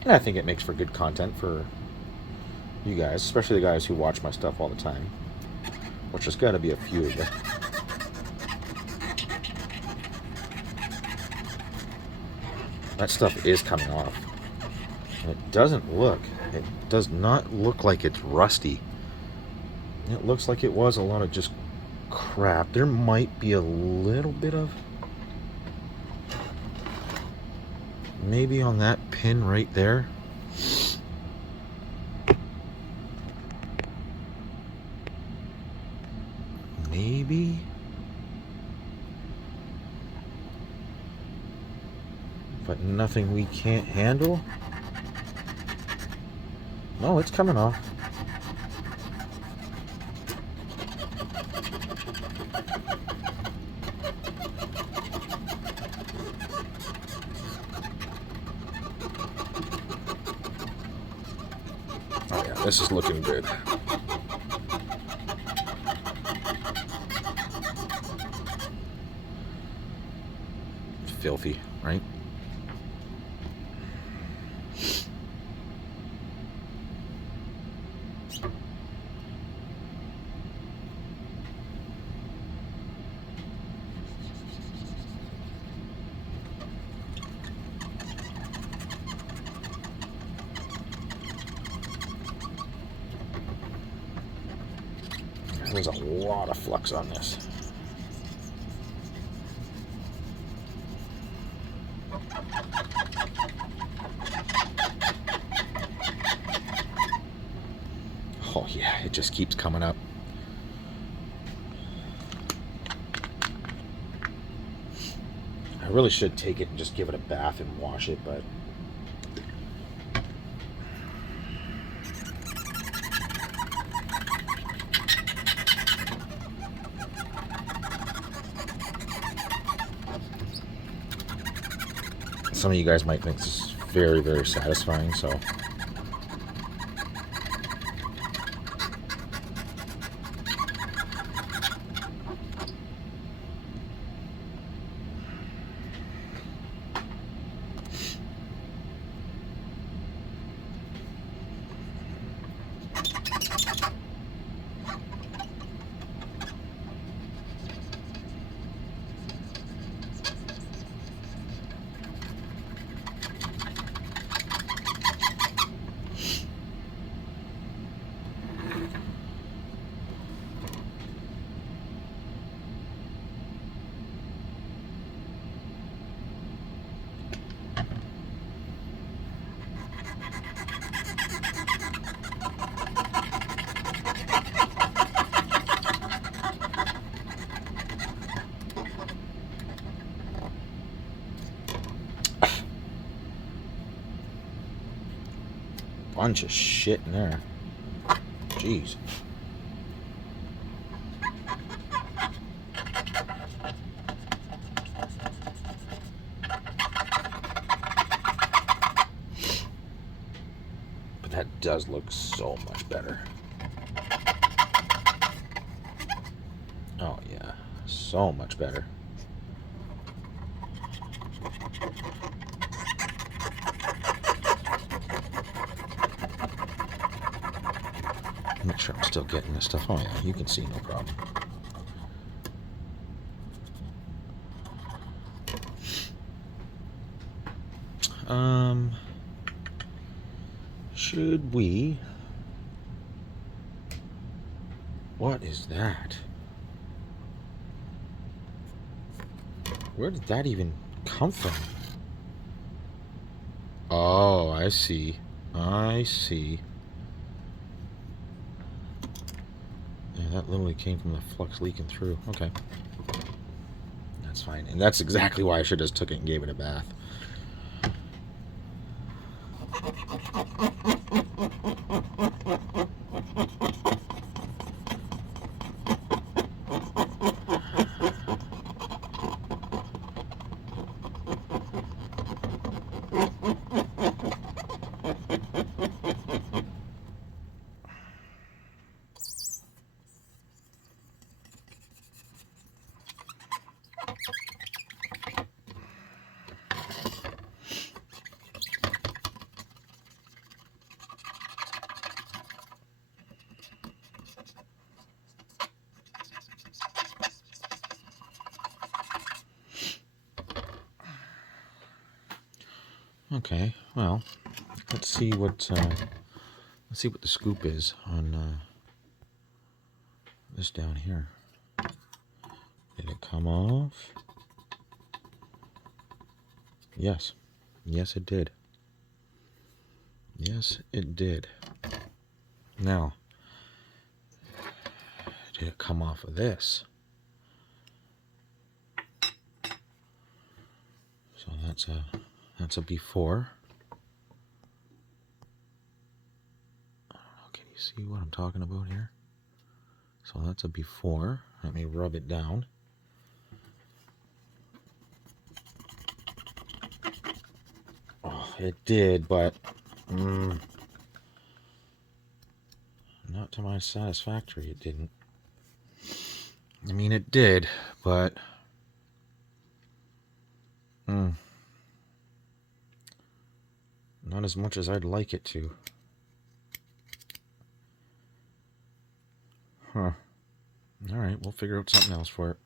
And I think it makes for good content for you guys, especially the guys who watch my stuff all the time, which has got to be a few of you. That stuff is coming off. And it does not look like it's rusty. It looks like it was a lot of just crap. There might be a little bit of, maybe on that pin right there. Maybe. But nothing we can't handle. No, it's coming off. Oh yeah, this is looking good. Filthy, right? There's a lot of flux on this. Oh yeah, it just keeps coming up. I really should take it and just give it a bath and wash it, but some of you guys might think this is very, very satisfying, so bunch of shit in there. Jeez. But that does look so much better. Oh yeah, so much better. Make sure I'm still getting this stuff. Oh yeah, you can see, no problem. Should we... What is that? Where did that even come from? Oh, I see. I see. Yeah, that literally came from the flux leaking through. Okay. That's fine. And that's exactly why I should have just took it and gave it a bath. Okay, well, let's see what the scoop is on this down here. Did it come off? Yes. Yes, it did. Yes, it did. Now, did it come off of this? So that's a before. I don't know, can you see what I'm talking about here? So that's a before. Let me rub it down. Oh, it did, but not to my satisfactory, it didn't. I mean, it did, but not as much as I'd like it to. Huh. Alright, we'll figure out something else for it.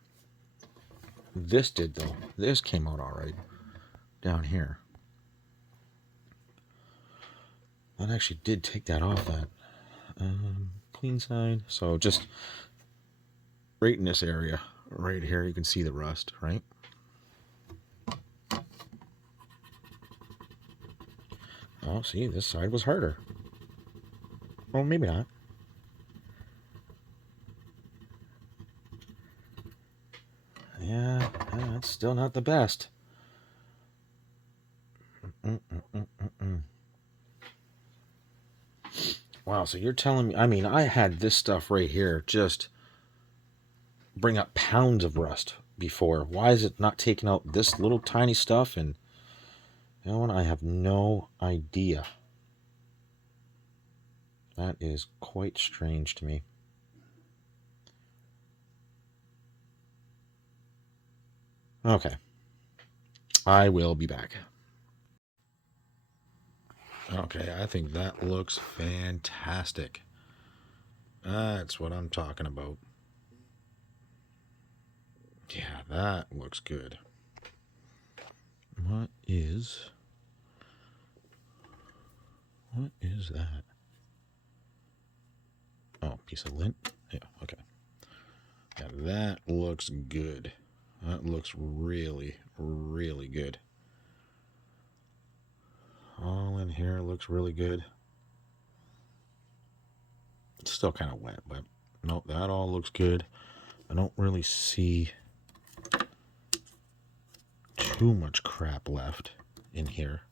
This did, though. This came out alright. Down here. That actually did take that off that clean side. So just right in this area, right here, you can see the rust, right? Oh, see, this side was harder. Well, maybe not. Yeah, it's still not the best. Wow, so you're telling me, I mean, I had this stuff right here just bring up pounds of rust before. Why is it not taking out this little tiny stuff? And you know what? I have no idea. That is quite strange to me. Okay. I will be back. Okay, I think that looks fantastic. That's what I'm talking about. Yeah, that looks good. What is that? Oh, piece of lint? Yeah, okay. Yeah, that looks good. That looks really, really good. All in here looks really good. It's still kind of wet, but nope, that all looks good. I don't really see too much crap left in here.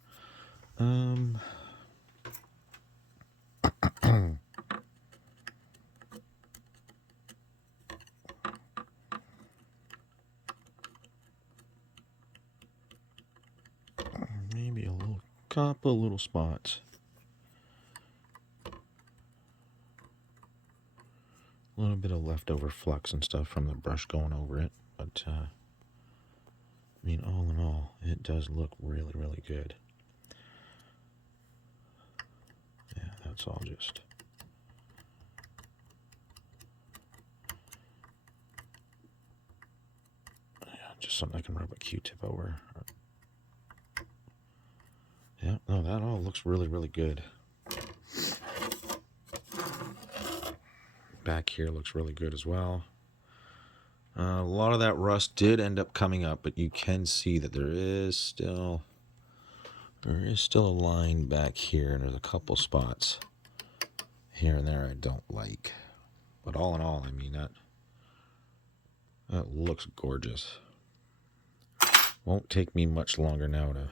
Maybe a couple little spots. A little bit of leftover flux and stuff from the brush going over it, but I mean, all in all, it does look really, really good. Yeah, that's all just... Yeah, just something I can rub a Q-tip over. Yeah, no, that all looks really, really good. Back here looks really good as well. A lot of that rust did end up coming up, but you can see that there is still a line back here, and there's a couple spots here and there I don't like. But all in all, I mean, that looks gorgeous. Won't take me much longer now to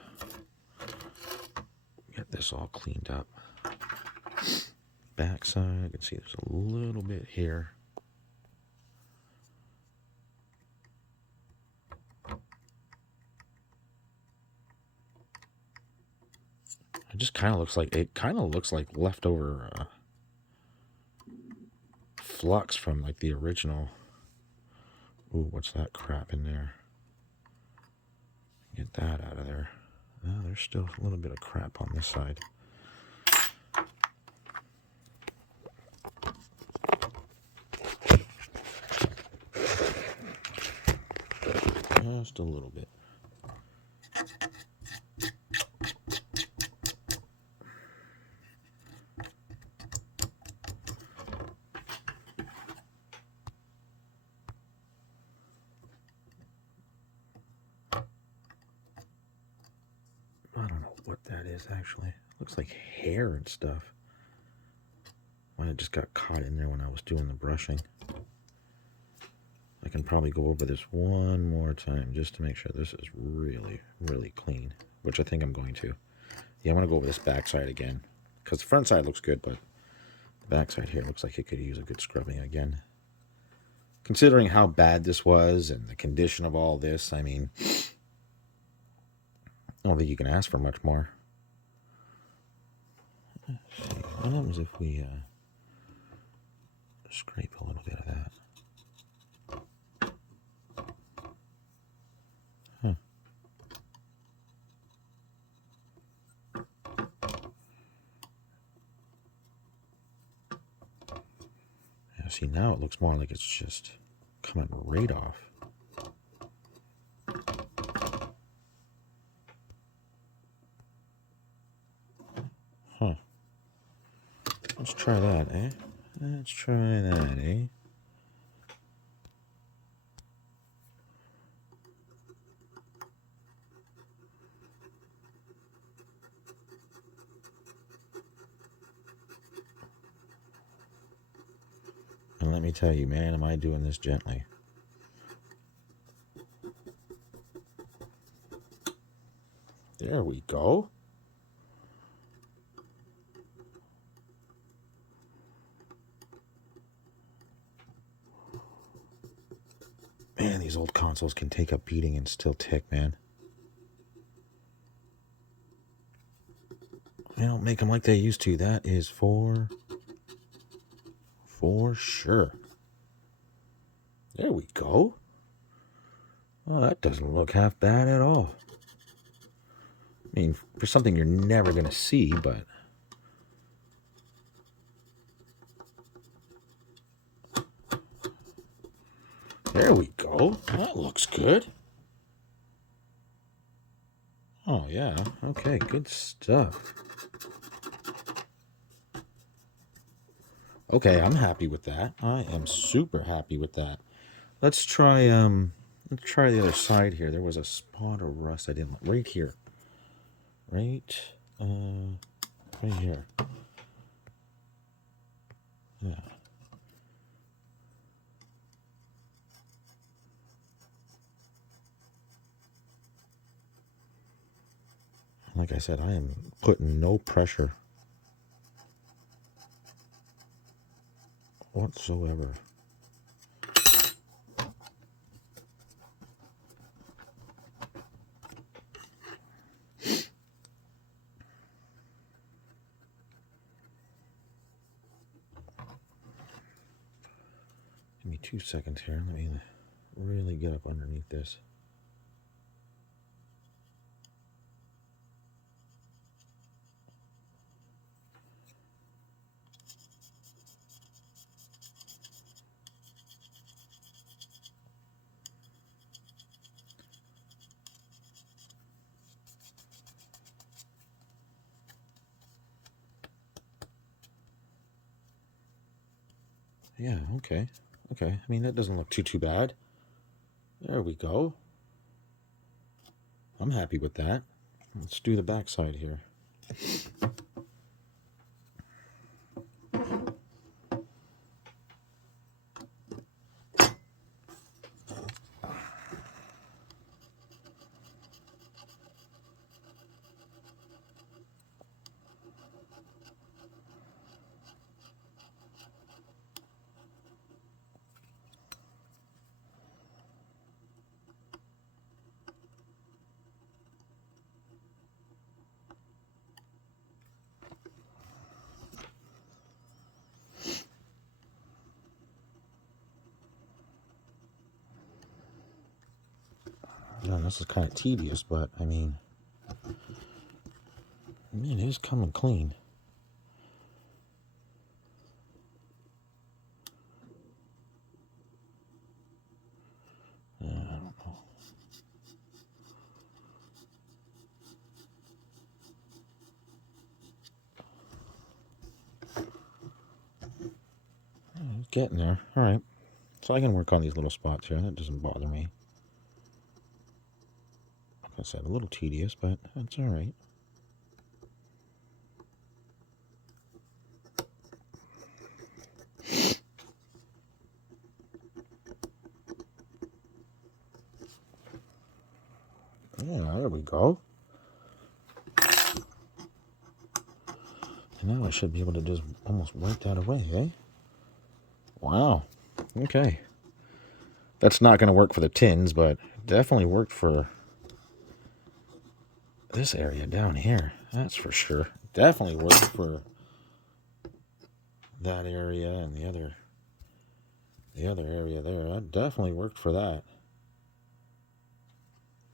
get this all cleaned up. Backside, I can see there's a little bit here. It just kind of looks like leftover flux from like the original. Ooh, what's that crap in there? Get that out of there. Oh, there's still a little bit of crap on this side. Just a little bit. I don't know what that is actually. Looks like hair and stuff. Might have just got caught in there when I was doing the brushing. I can probably go over this one more time just to make sure this is really, really clean, which I think I'm going to. Yeah, I'm going to go over this back side again, because the front side looks good, but the back side here looks like it could use a good scrubbing again. Considering how bad this was and the condition of all this, I mean, I don't think you can ask for much more. Let's see, what happens if we scrape a little bit of that? See, now it looks more like it's just coming right off. Huh. Let's try that, eh? Let's try that, eh? And let me tell you, man, am I doing this gently. There we go. Man, these old consoles can take a beating and still tick, man. They don't make them like they used to. That is for sure. There we go. Well, that doesn't look half bad at all. I mean, for something you're never going to see, but... There we go. That looks good. Oh, yeah. Okay, good stuff. Okay, I'm happy with that. I am super happy with that. Let's try the other side here. There was a spot of rust I didn't like. Right here. Right here. Yeah. Like I said, I am putting no pressure whatsoever. Give me 2 seconds here. Let me really get up underneath this. Yeah, okay. Okay, I mean, that doesn't look too bad. There we go. I'm happy with that. Let's do the back side here. Yeah, this is kind of tedious, but I mean, it is coming clean. I don't know. It's getting there. All right. So I can work on these little spots here. That doesn't bother me. Like I said, a little tedious, but that's all right. Yeah, there we go. And now I should be able to just almost wipe that away, eh? Wow. Okay. That's not going to work for the tins, but definitely worked for this area down here. That's for sure. Definitely worked for that area and the other area there. That definitely worked for that.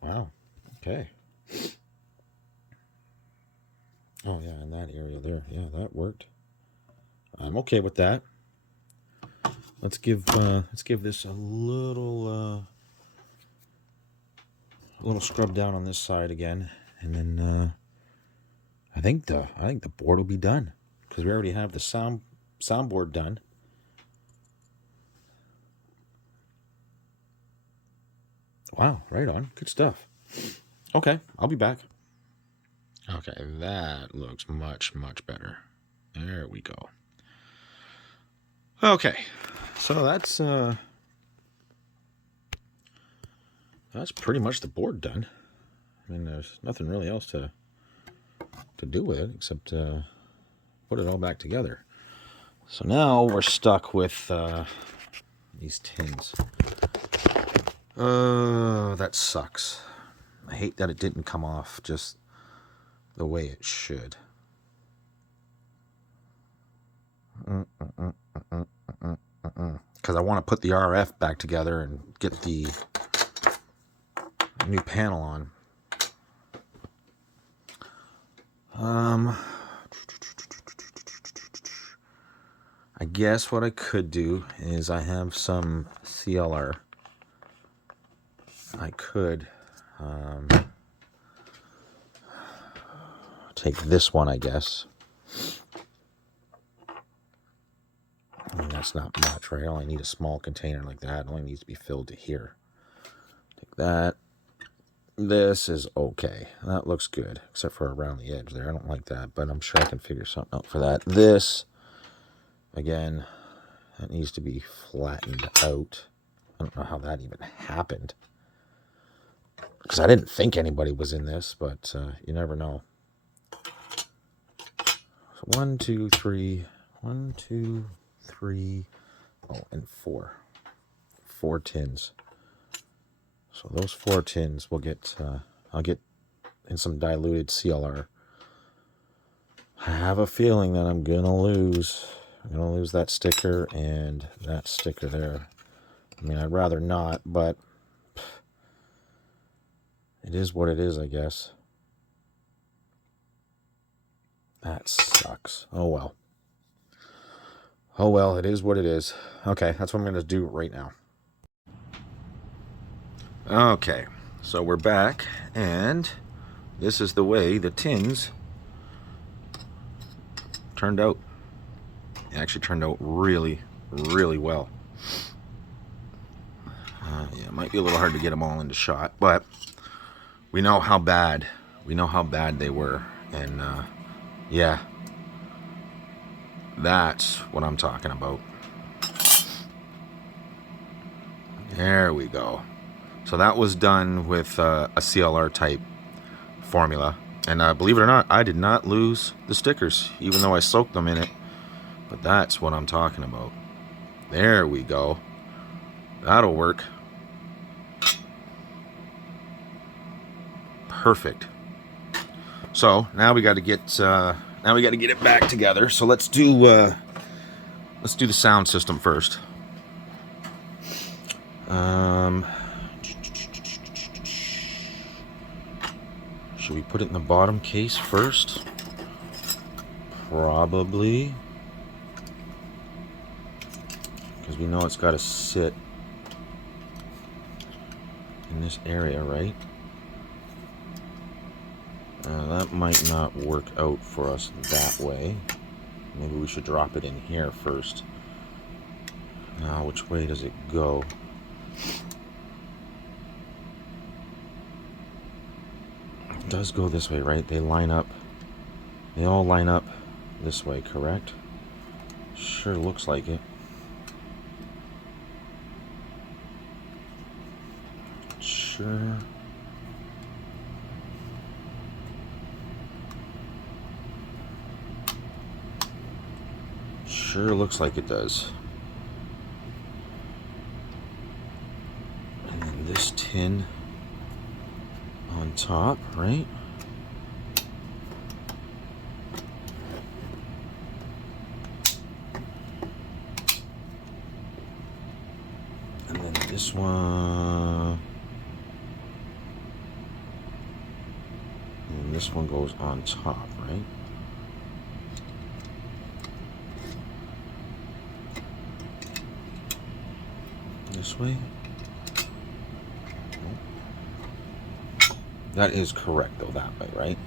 Wow. Okay. Oh yeah, in that area there. Yeah, that worked. I'm okay with that. Let's give this a little scrub down on this side again, and then I think the board will be done because we already have the soundboard done. Wow, right on. Good stuff. Okay, I'll be back. Okay, that looks much better. There we go. Okay, so that's pretty much the board done. I mean, there's nothing really else to do with it except put it all back together. So now we're stuck with these tins. That sucks. I hate that it didn't come off just the way it should. Because I want to put the RF back together and get the new panel on. I guess what I could do is I have some CLR. I could take this one, I guess. I mean, that's not much, right? I only need a small container like that. It only needs to be filled to here. Take that. This is okay. That looks good, except for around the edge there. I don't like that, but I'm sure I can figure something out for that. This, again, that needs to be flattened out. I don't know how that even happened, because I didn't think anybody was in this, but you never know. So 1, 2, 3. 1, 2, 3. Oh, and 4. 4 tins. So those 4 tins will get, I'll get in some diluted CLR. I have a feeling that I'm going to lose. I'm going to lose that sticker and that sticker there. I mean, I'd rather not, but it is what it is, I guess. That sucks. Oh, well. Oh, well, it is what it is. Okay, that's what I'm going to do right now. Okay, so we're back, and this is the way the tins turned out. It actually turned out really, really well. Yeah, it might be a little hard to get them all into shot, but we know how bad they were, and yeah, that's what I'm talking about. There we go. So that was done with a CLR type formula, and believe it or not, I did not lose the stickers, even though I soaked them in it. But that's what I'm talking about. There we go. That'll work. Perfect. So now we got to get it back together. So let's do the sound system first. Should we put it in the bottom case first? Probably, because we know it's got to sit in this area, right? That might not work out for us that way. Maybe we should drop it in here first. Now, which way does it go? It does go this way, right? They all line up this way, correct? Sure looks like it. Sure. Sure looks like it does. And then this tin on top, right? And then this one. And this one goes on top, right? This way. That is correct, though, that way, right?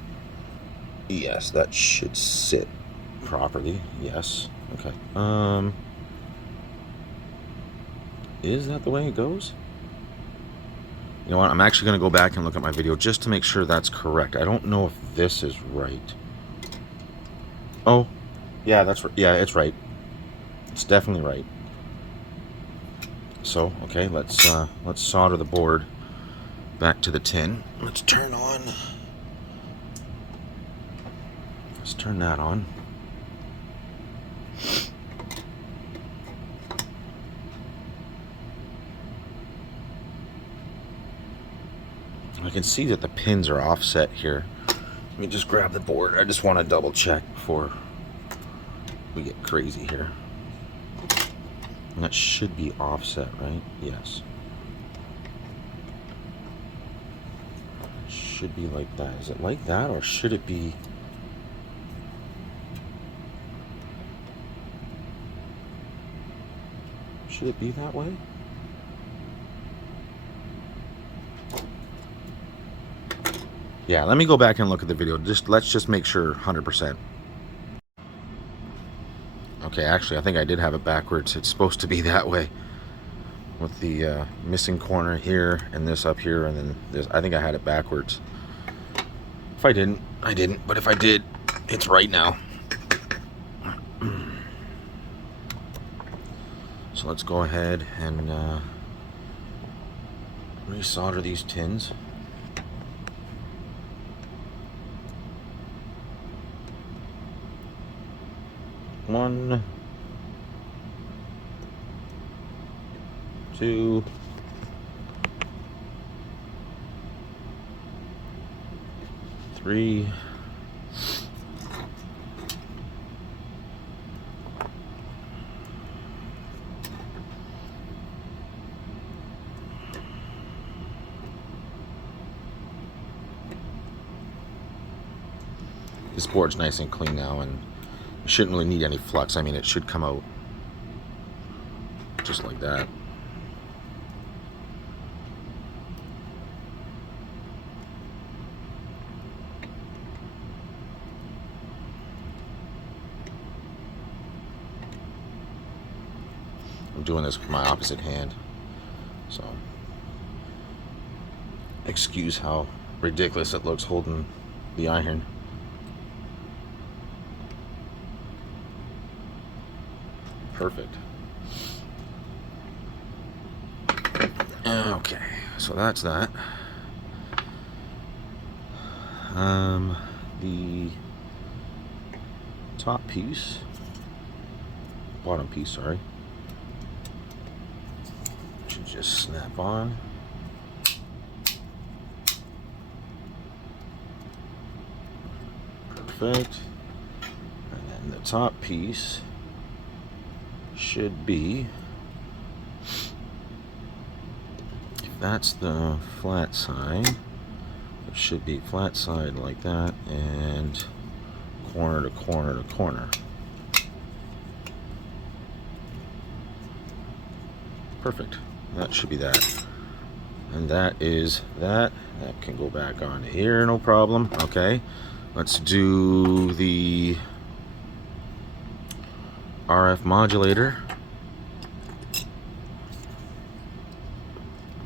Yes, that should sit properly. Yes. Okay. Is that the way it goes? You know what? I'm actually going to go back and look at my video just to make sure that's correct. I don't know if this is right. Oh, yeah, that's right. Yeah, it's right. It's definitely right. So, okay, let's solder the board back to the tin. Let's turn that on. I can see that the pins are offset here. Let me just grab the board. I just want to double check before we get crazy here. And that should be offset, right? Yes. It should be like that. Is it like that, or should it be... Should it be that way? Yeah, let me go back and look at the video. Let's just make sure 100%. Okay, actually, I think I did have it backwards. It's supposed to be that way, with the missing corner here and this up here, and then this. I think I had it backwards. If I didn't, I didn't. But if I did, it's right now. So let's go ahead and resolder these tins. One, two, three, this board's nice and clean now, and it shouldn't really need any flux. I mean, it should come out just like that. doing this with my opposite hand, so excuse how ridiculous it looks holding the iron. Perfect. Okay, so that's that. The top piece, bottom piece, sorry, should just snap on. Perfect. And then the top piece should be, if that's the flat side, it should be flat side like that, and corner to corner to corner. Perfect. That should be that. And that is that. That can go back on here, no problem. Okay. Let's do the RF modulator.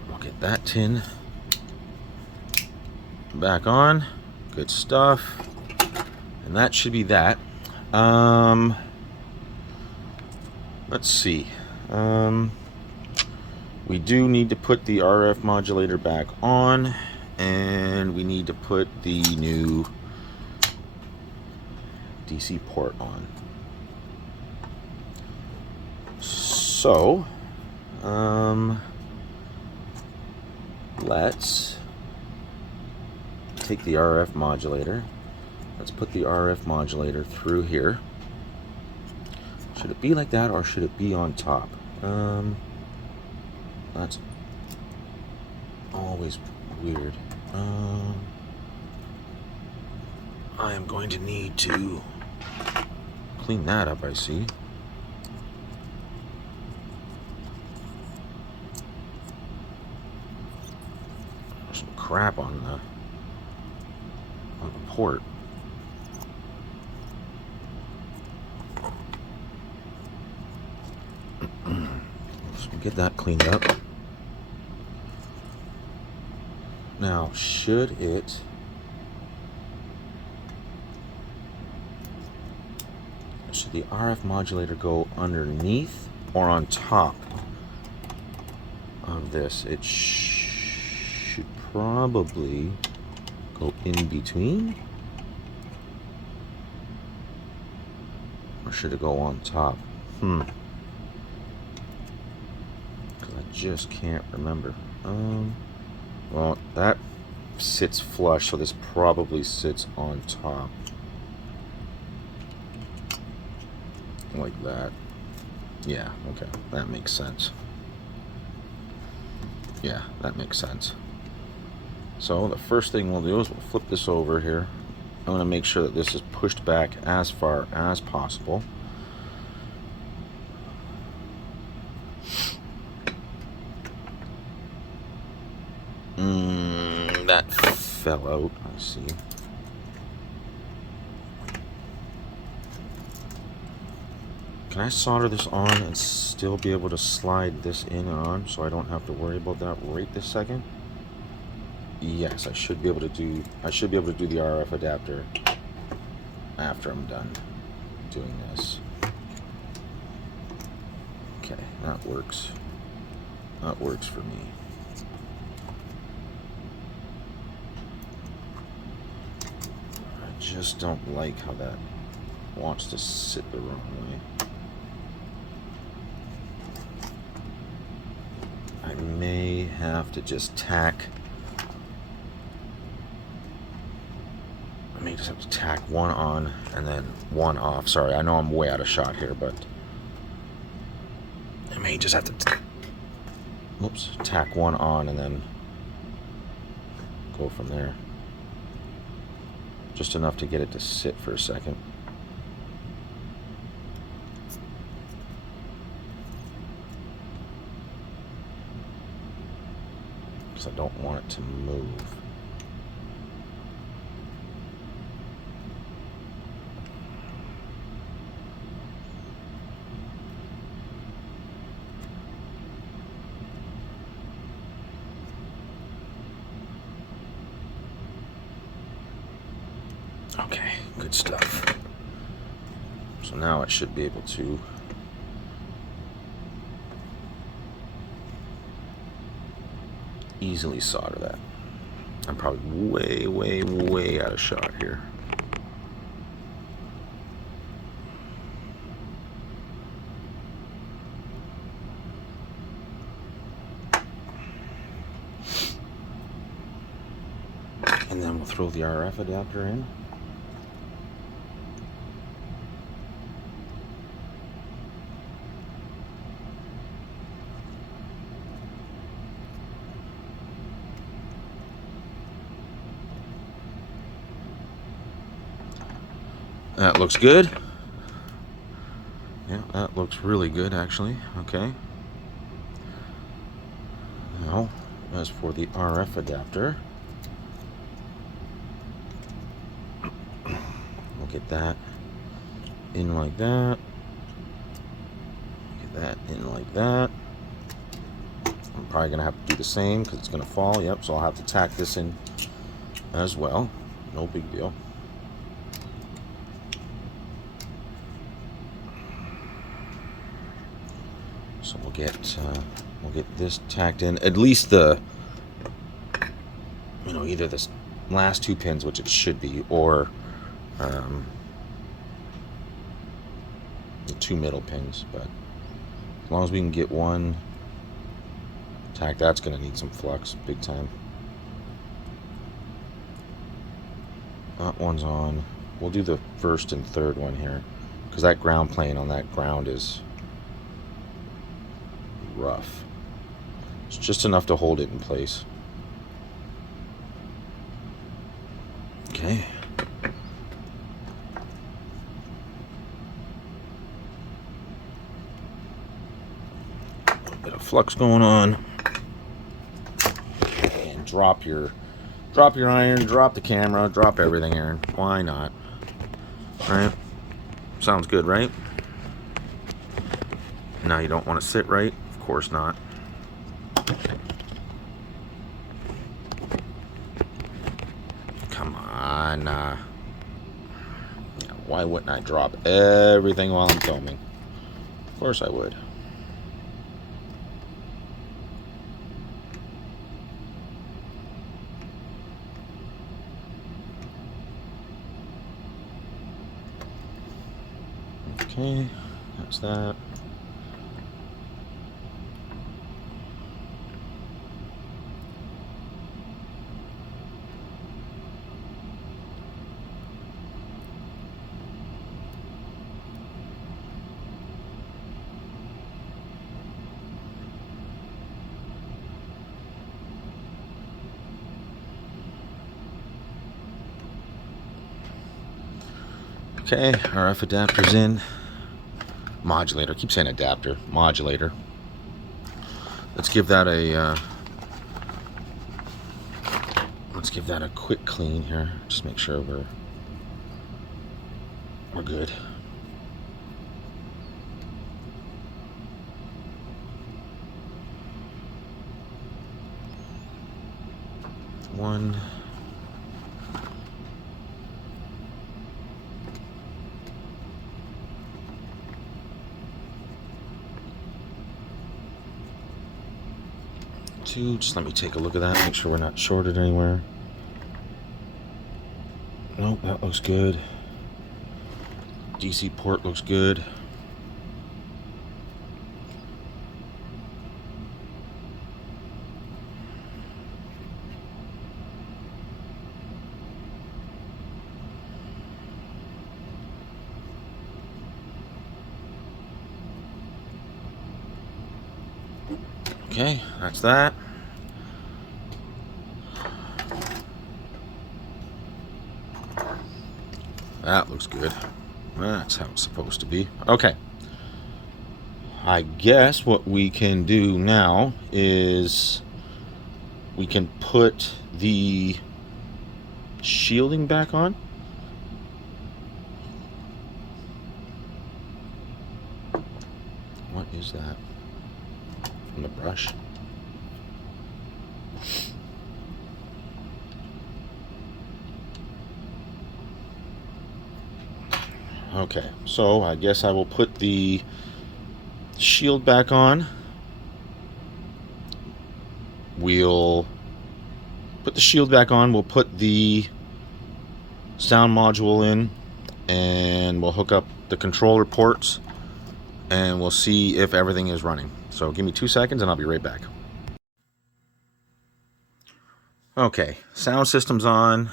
We'll get that tin back on. Good stuff. And that should be that. Let's see. We do need to put the RF modulator back on, and we need to put the new DC port on. So, let's take the RF modulator. Let's put the RF modulator through here. Should it be like that, or should it be on top? That's always weird. I am going to need to clean that up, I see. There's some crap on the port. So get that cleaned up. Now, should the RF modulator go underneath or on top of this? It should probably go in between. Or should it go on top? Because I just can't remember. Well, that sits flush, so this probably sits on top. Like that. Yeah, okay. That makes sense. Yeah, that makes sense. So the first thing we'll do is we'll flip this over here. I'm going to make sure that this is pushed back as far as possible. That fell out, I see. Can I solder this on and still be able to slide this in and on so I don't have to worry about that right this second? Yes, I should be able to do the RF adapter after I'm done doing this. Okay, that works. That works for me. I just don't like how that wants to sit the wrong way. I may have to just tack. I may just have to tack one on and then one off. Sorry, I know I'm way out of shot here, but I may just have to tack one on and then go from there. Just enough to get it to sit for a second. Because I don't want it to move. Okay, good stuff. So now I should be able to easily solder that. I'm probably way out of shot here. And then we'll throw the RF adapter in. That looks good. Yeah, that looks really good actually. Okay. Now, as for the RF adapter, we'll get that in like that. Get that in like that. I'm probably going to have to do the same because it's going to fall. Yep, so I'll have to tack this in as well. No big deal. So we'll get this tacked in. At least the, either this last two pins, which it should be, or the two middle pins. But as long as we can get one tacked, that's going to need some flux, big time. That one's on. We'll do the first and third one here, because that ground plane on that ground is rough. It's just enough to hold it in place. Okay. A little bit of flux going on. And drop your iron, drop the camera, drop everything, Aaron. Why not? All right. Sounds good, right? Now you don't want to sit right? Of course not. Come on. Why wouldn't I drop everything while I'm filming? Of course I would. Okay, that's that. Okay, RF adapter's in. Modulator. I keep saying adapter. Modulator. Let's give that a quick clean here. Just make sure we're good. One. Two. Just let me take a look at that. Make sure we're not shorted anywhere. Nope, that looks good. DC port looks good. Okay, that's that. That looks good. That's how it's supposed to be. Okay. I guess what we can do now is we can put the shielding back on. What is that? From the brush. Okay, so I guess I will put the shield back on. We'll put the shield back on. We'll put the sound module in, and we'll hook up the controller ports, and we'll see if everything is running. So give me 2 seconds and I'll be right back. Okay, sound system's on,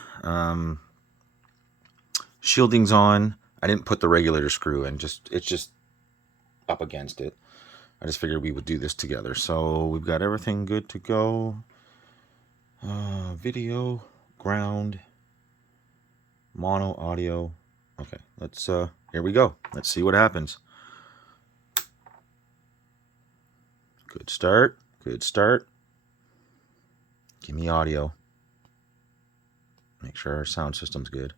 shielding's on. I didn't put the regulator screw in, it's just up against it. I just figured we would do this together. So we've got everything good to go. Video, ground, mono, audio. Okay, let's here we go. Let's see what happens. Good start. Good start. Give me audio. Make sure our sound system's good.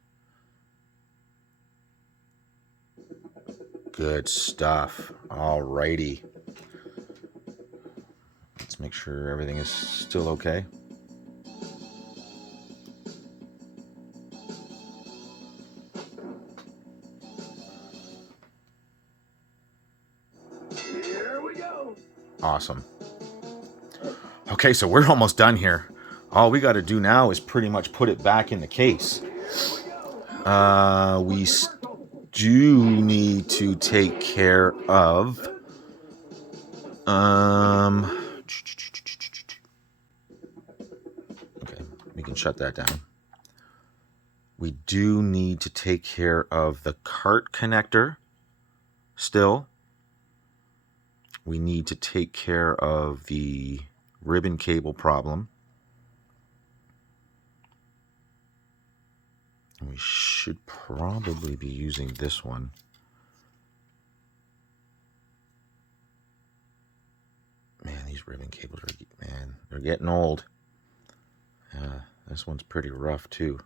Good stuff. Alrighty. Let's make sure everything is still okay. Here we go. Awesome. Okay, so we're almost done here. All we got to do now is pretty much put it back in the case. We do need to take care of okay, we can shut that down. We do need to take care of the cart connector still. We need to take care of the ribbon cable problem. We should probably be using this one. Man, these ribbon cables are, man, they're getting old. This one's pretty rough too.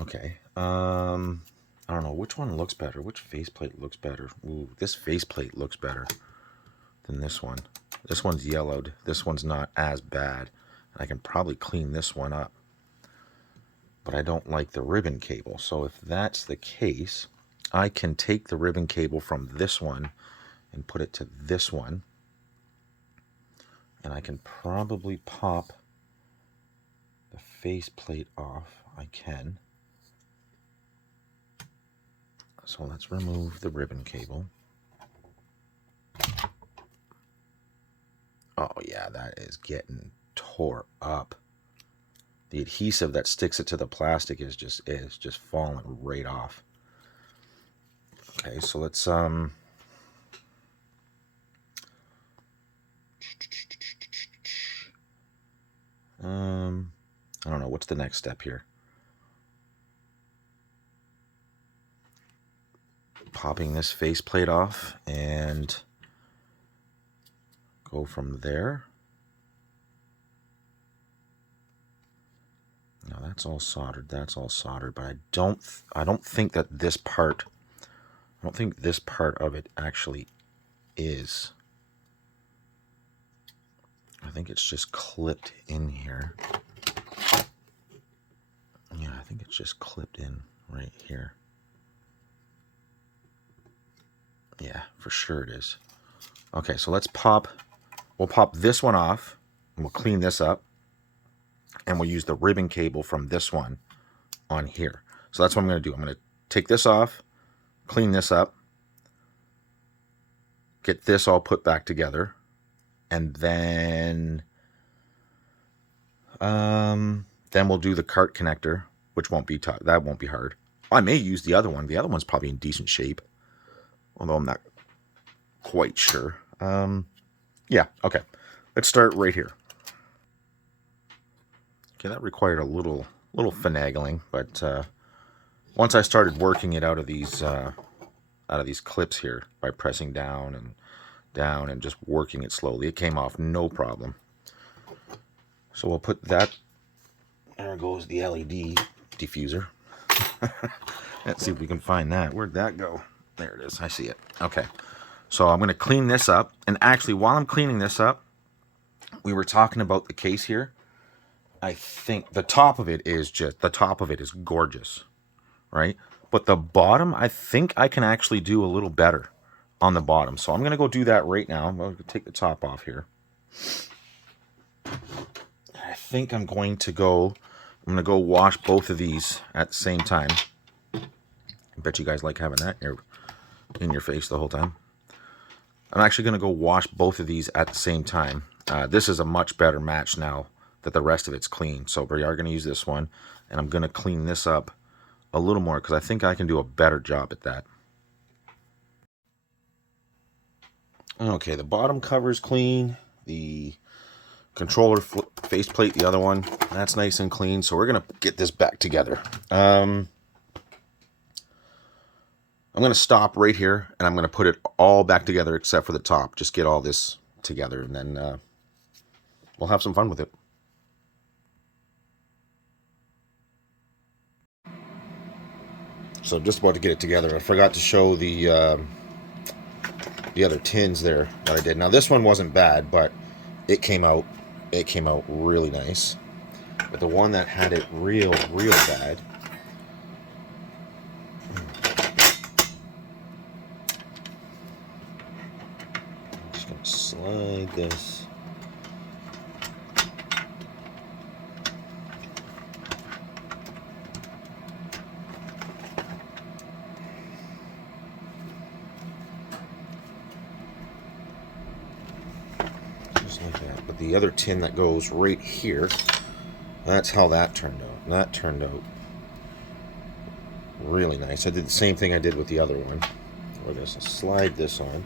Okay. I don't know which one looks better. Which faceplate looks better? Ooh, this faceplate looks better than this one. This one's yellowed. This one's not as bad. I can probably clean this one up. But I don't like the ribbon cable. So if that's the case, I can take the ribbon cable from this one and put it to this one. And I can probably pop the faceplate off. I can. So let's remove the ribbon cable. Oh yeah, that is getting tore up. The adhesive that sticks it to the plastic is just falling right off. Okay, so let's I don't know, what's the next step here? Popping this faceplate off and go from there. Now that's all soldered. That's all soldered, but I don't think that this part, I don't think this part of it actually is. I think it's just clipped in here. Yeah, I think it's just clipped in right here. Yeah, for sure it is. Okay, so let's we'll pop this one off, and we'll clean this up, and we'll use the ribbon cable from this one on here. So that's what I'm going to do. I'm going to take this off, clean this up, get this all put back together, and then we'll do the cart connector, which won't be that won't be hard. I may use the other one. The other one's probably in decent shape, although I'm not quite sure. Yeah, okay. Let's start right here. Okay, that required a little finagling, but once I started working it out of these clips here by pressing down and just working it slowly, it came off no problem. So we'll put that. There goes the LED diffuser. Let's see if we can find that. Where'd that go? There it is. I see it. Okay. So I'm going to clean this up. And actually, while I'm cleaning this up, we were talking about the case here. I think the top of it is gorgeous, right? But the bottom, I think I can actually do a little better on the bottom. So I'm going to go do that right now. I'm going to take the top off here. I think I'm going to go wash both of these at the same time. I bet you guys like having that in your face the whole time. I'm actually going to go wash both of these at the same time. This is a much better match now that the rest of it's clean. So we are going to use this one, and I'm going to clean this up a little more because I think I can do a better job at that. Okay, the bottom cover is clean. The controller faceplate, the other one, that's nice and clean. So we're going to get this back together. I'm going to stop right here, and I'm going to put it all back together except for the top. Just get all this together, and then we'll have some fun with it. So I'm just about to get it together. I forgot to show the other tins there that I did. Now this one wasn't bad, but it came out really nice. But the one that had it real bad, I'm just gonna slide this. Like that. But the other tin that goes right here, that's how that turned out. And that turned out really nice. I did the same thing I did with the other one. We're going to slide this on.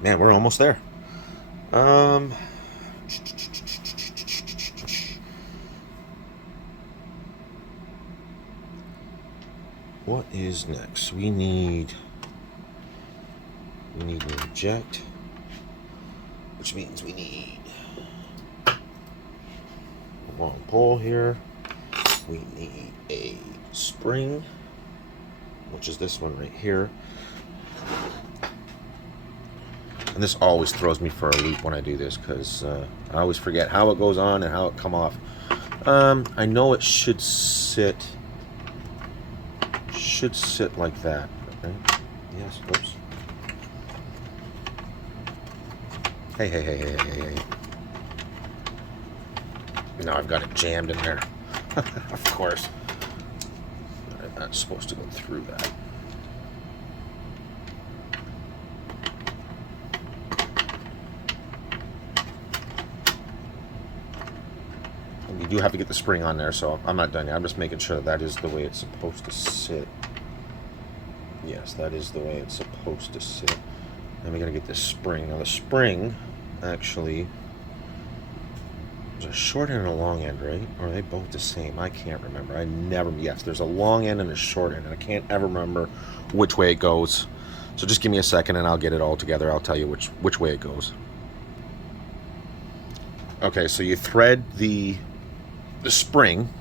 Man, we're almost there. What is next? We need to inject, which means we need a long pole here. We need a spring, which is this one right here. And this always throws me for a loop when I do this because I always forget how it goes on and how it come off. I know it should sit like that. Right? Yes. Oops. Hey. Now I've got it jammed in there. Of course. I'm not supposed to go through that. And you do have to get the spring on there, so I'm not done yet. I'm just making sure that is the way it's supposed to sit. Yes, that is the way it's supposed to sit. Then we gotta get this spring. Now the spring, actually, there's a short end and a long end, right? Or are they both the same? I can't remember. Yes, there's a long end and a short end, and I can't ever remember which way it goes. So just give me a second and I'll get it all together. I'll tell you which way it goes. Okay, so you thread the spring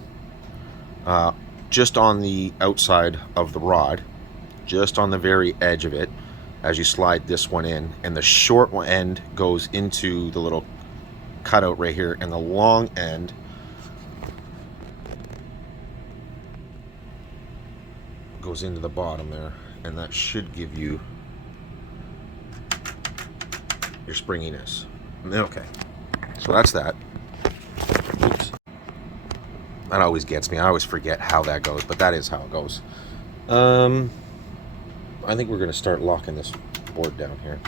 just on the outside of the rod, just on the very edge of it, as you slide this one in, and the short end goes into the little cutout right here, and the long end goes into the bottom there, and that should give you your springiness. Okay, so that's that. Oops. That always gets me. I always forget how that goes, but that is how it goes. I think we're going to start locking this board down here.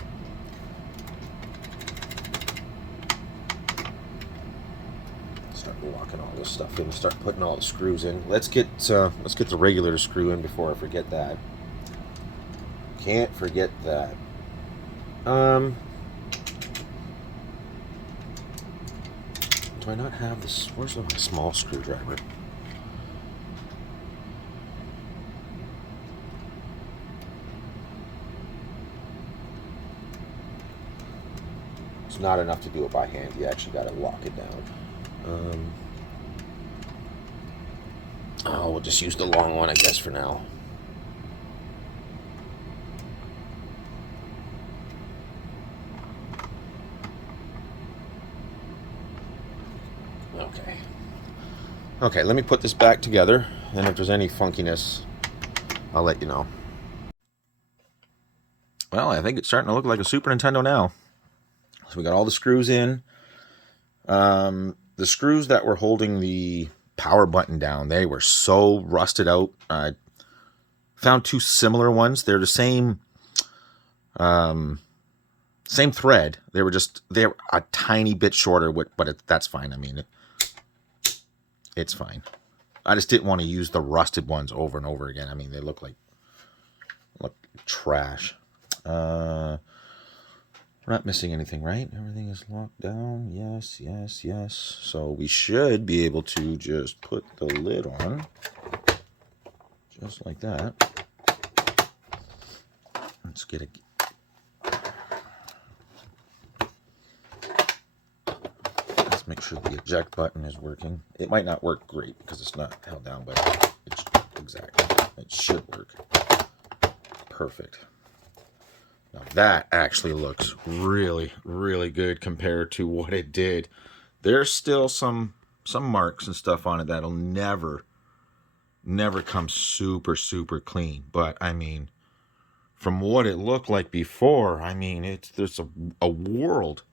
Start locking all this stuff in. Start putting all the screws in. Let's get the regulator screw in before I forget that. Can't forget that. Do I not have this? Where's my small screwdriver? It's not enough to do it by hand. You actually got to lock it down. We'll just use the long one, I guess, for now. Okay. Okay, let me put this back together, and if there's any funkiness, I'll let you know. Well, I think it's starting to look like a Super Nintendo now. So we got all the screws in. The screws that were holding the power button down, they were so rusted out. I found two similar ones. They're the same same thread. They're a tiny bit shorter, but that's fine. I mean, it's fine. I just didn't want to use the rusted ones over and over again. I mean, they look trash. We're not missing anything, right? Everything is locked down. Yes, yes, yes. So we should be able to just put the lid on. Just like that. Let's get it. Let's make sure the eject button is working. It might not work great because it's not held down, but it's exactly. It should work. Perfect. Now that actually looks really, really good compared to what it did. There's still some marks and stuff on it that'll never come super, super clean. But I mean, from what it looked like before, I mean, there's a world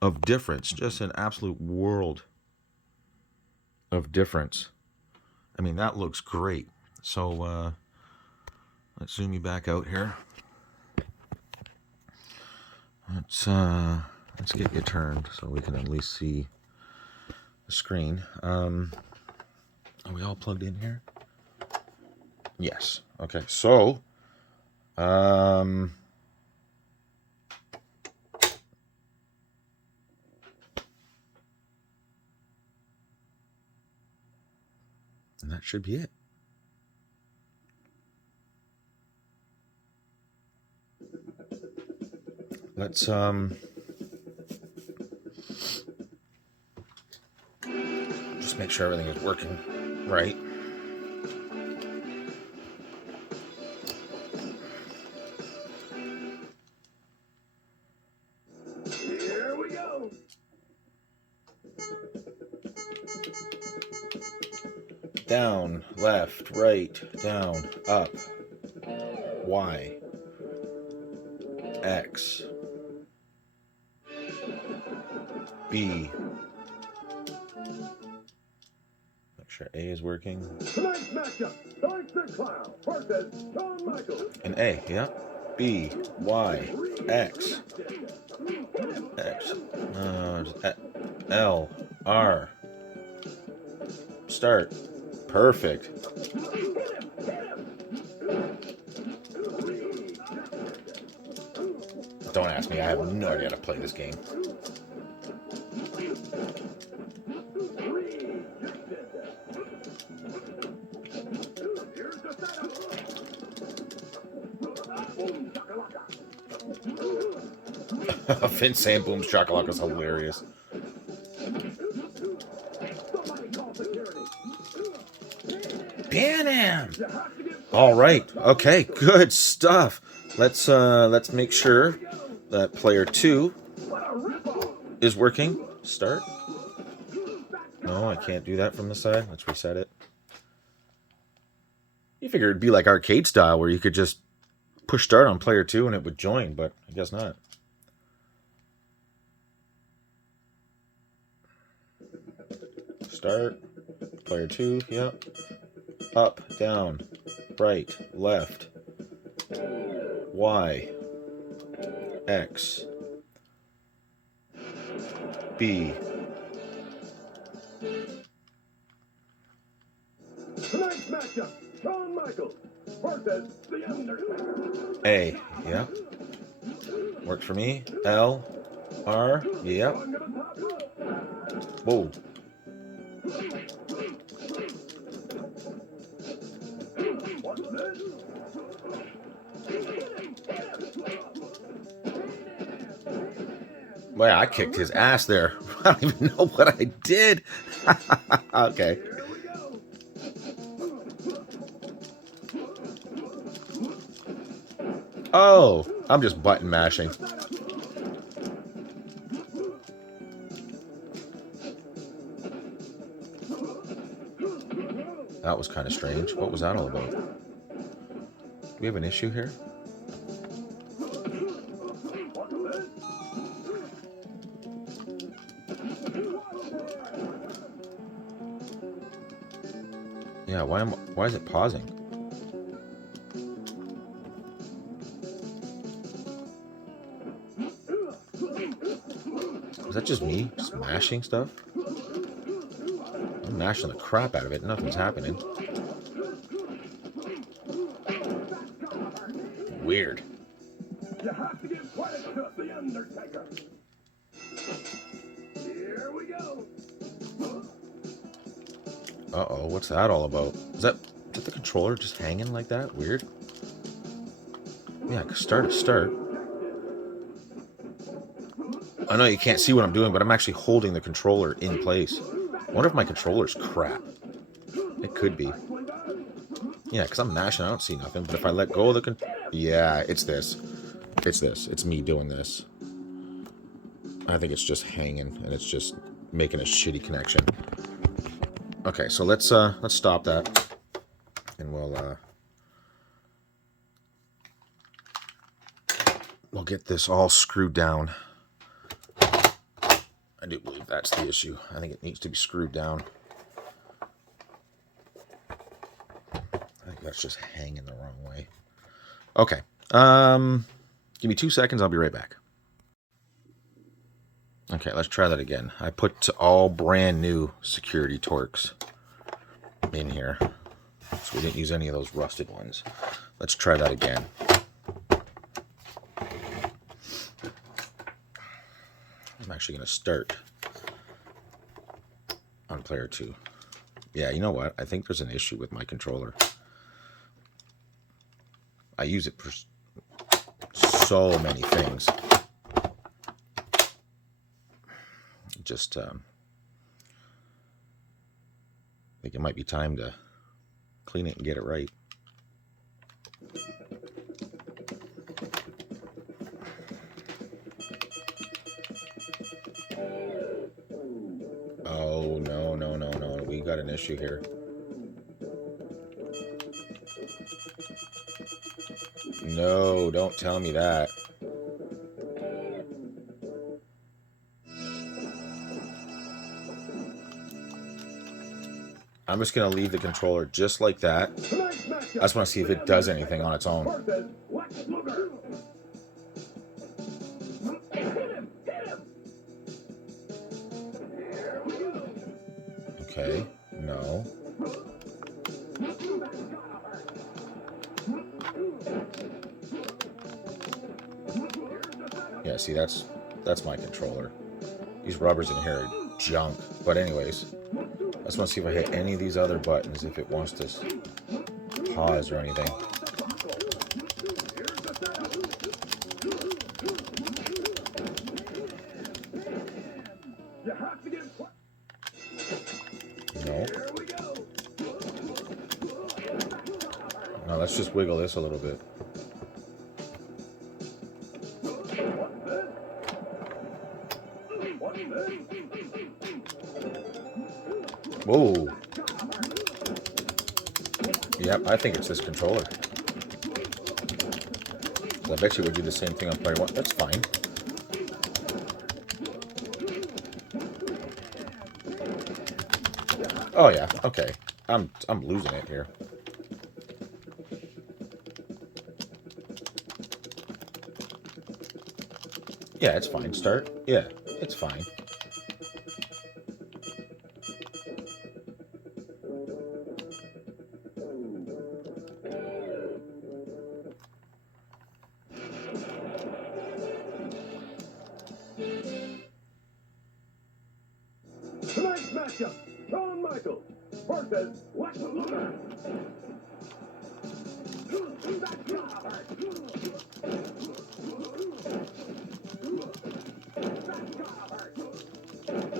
of difference, just an absolute world of difference. I mean, that looks great. So let's zoom you back out here. Let's get you turned so we can at least see the screen. Are we all plugged in here? Yes. Okay. So, and that should be it. Let's just make sure everything is working right. Here we go. Down, left, right, down, up, Y, X, B. Make sure A is working. Tonight's matchup, Dark Cloud versus Shawn Michaels. And A, yeah. B, Y, X, L, R. Start. Perfect. Don't ask me, I have no idea how to play this game. Vince saying Boom Shakalaka is hilarious. Ban him! All right. Okay. Good stuff. Let's make sure that player 2 is working. Start. No, I can't do that from the side. Let's reset it. You figure it'd be like arcade style where you could just push start on player 2 and it would join, but I guess not. Start. Player 2. Yep. Up, down, right, left, Y, X, B. Tonight's matchup, Shawn Michaels versus The Undertaker. A, yeah. Worked for me. L, R, yep. Whoa. Well, I kicked his ass there. I don't even know what I did. Okay. Oh, I'm just button mashing. That was kind of strange. What was that all about? Do we have an issue here? Yeah, why is it pausing? Is that just me? Just mashing stuff? I'm mashing the crap out of it. Nothing's happening. Weird. You have to give credit to the Undertaker. Here we go. Uh-oh, what's that all about? Is that the controller just hanging like that? Weird. Yeah, start. I know you can't see what I'm doing, but I'm actually holding the controller in place. I wonder if my controller's crap. It could be. Yeah, because I'm mashing, I don't see nothing. But if I let go of the yeah, it's this. It's this. It's me doing this. I think it's just hanging, and it's just making a shitty connection. Okay, so let's stop that. And we'll get this all screwed down. I do believe that's the issue. I think it needs to be screwed down. I think that's just hanging the wrong way. Okay. Give me 2 seconds. I'll be right back. Okay, let's try that again. I put all brand new security Torx in here. So we didn't use any of those rusted ones. Let's try that again. I'm actually going to start on player 2. Yeah, you know what? I think there's an issue with my controller. I use it for so many things. Just, I think it might be time to clean it and get it right. Oh, no. We got an issue here. No, don't tell me that. I'm just going to leave the controller just like that. I just want to see if it does anything on its own. Okay, no. Yeah, see, that's my controller. These rubbers in here are junk. But anyways, I just want to see if I hit any of these other buttons, if it wants to pause or anything. No. No, let's just wiggle this a little bit. Whoa. Yep, I think it's this controller. I bet you would do the same thing on player 1. That's fine. Oh yeah, okay. I'm losing it here. Yeah, it's fine. Start. Yeah, it's fine. Tonight's matchup, Shawn Michaels versus Lex Luger.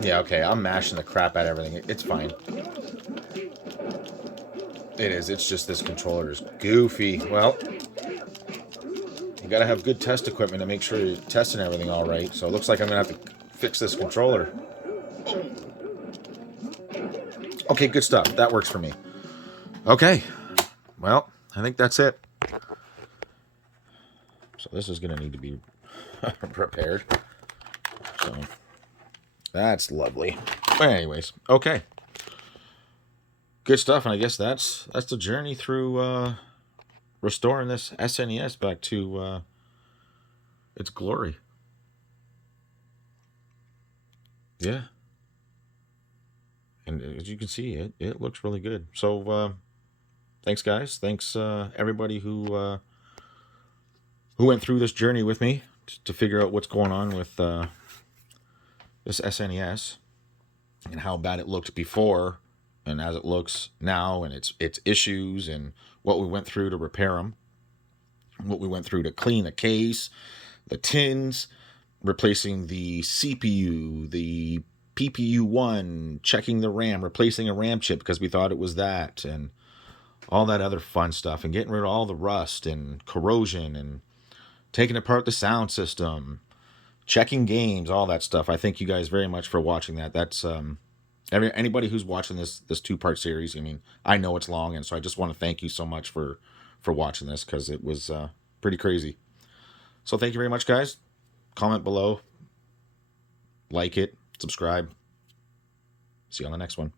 Yeah, okay, I'm mashing the crap out of everything. It's fine. It is. It's just this controller is goofy. Well, you gotta have good test equipment to make sure you're testing everything all right. So it looks like I'm gonna have to fix this controller. Okay, good stuff. That works for me. Okay, well, I think that's it. So this is going to need to be prepared. So that's lovely. But anyways, okay. Good stuff, and I guess that's the journey through restoring this SNES back to its glory. Yeah. And as you can see, it looks really good. So thanks, guys. Thanks everybody who went through this journey with me to figure out what's going on with this SNES and how bad it looked before, and as it looks now, and its issues, and what we went through to repair them, what we went through to clean the case, the tins, replacing the CPU, the PPU1, checking the RAM, replacing a RAM chip because we thought it was that, and all that other fun stuff, and getting rid of all the rust and corrosion, and taking apart the sound system, checking games, all that stuff. I thank you guys very much for watching that. That's anybody who's watching this 2-part series. I mean, I know it's long, and so I just want to thank you so much for watching this, because it was pretty crazy. So thank you very much, guys. Comment below, like it, subscribe. See you on the next one.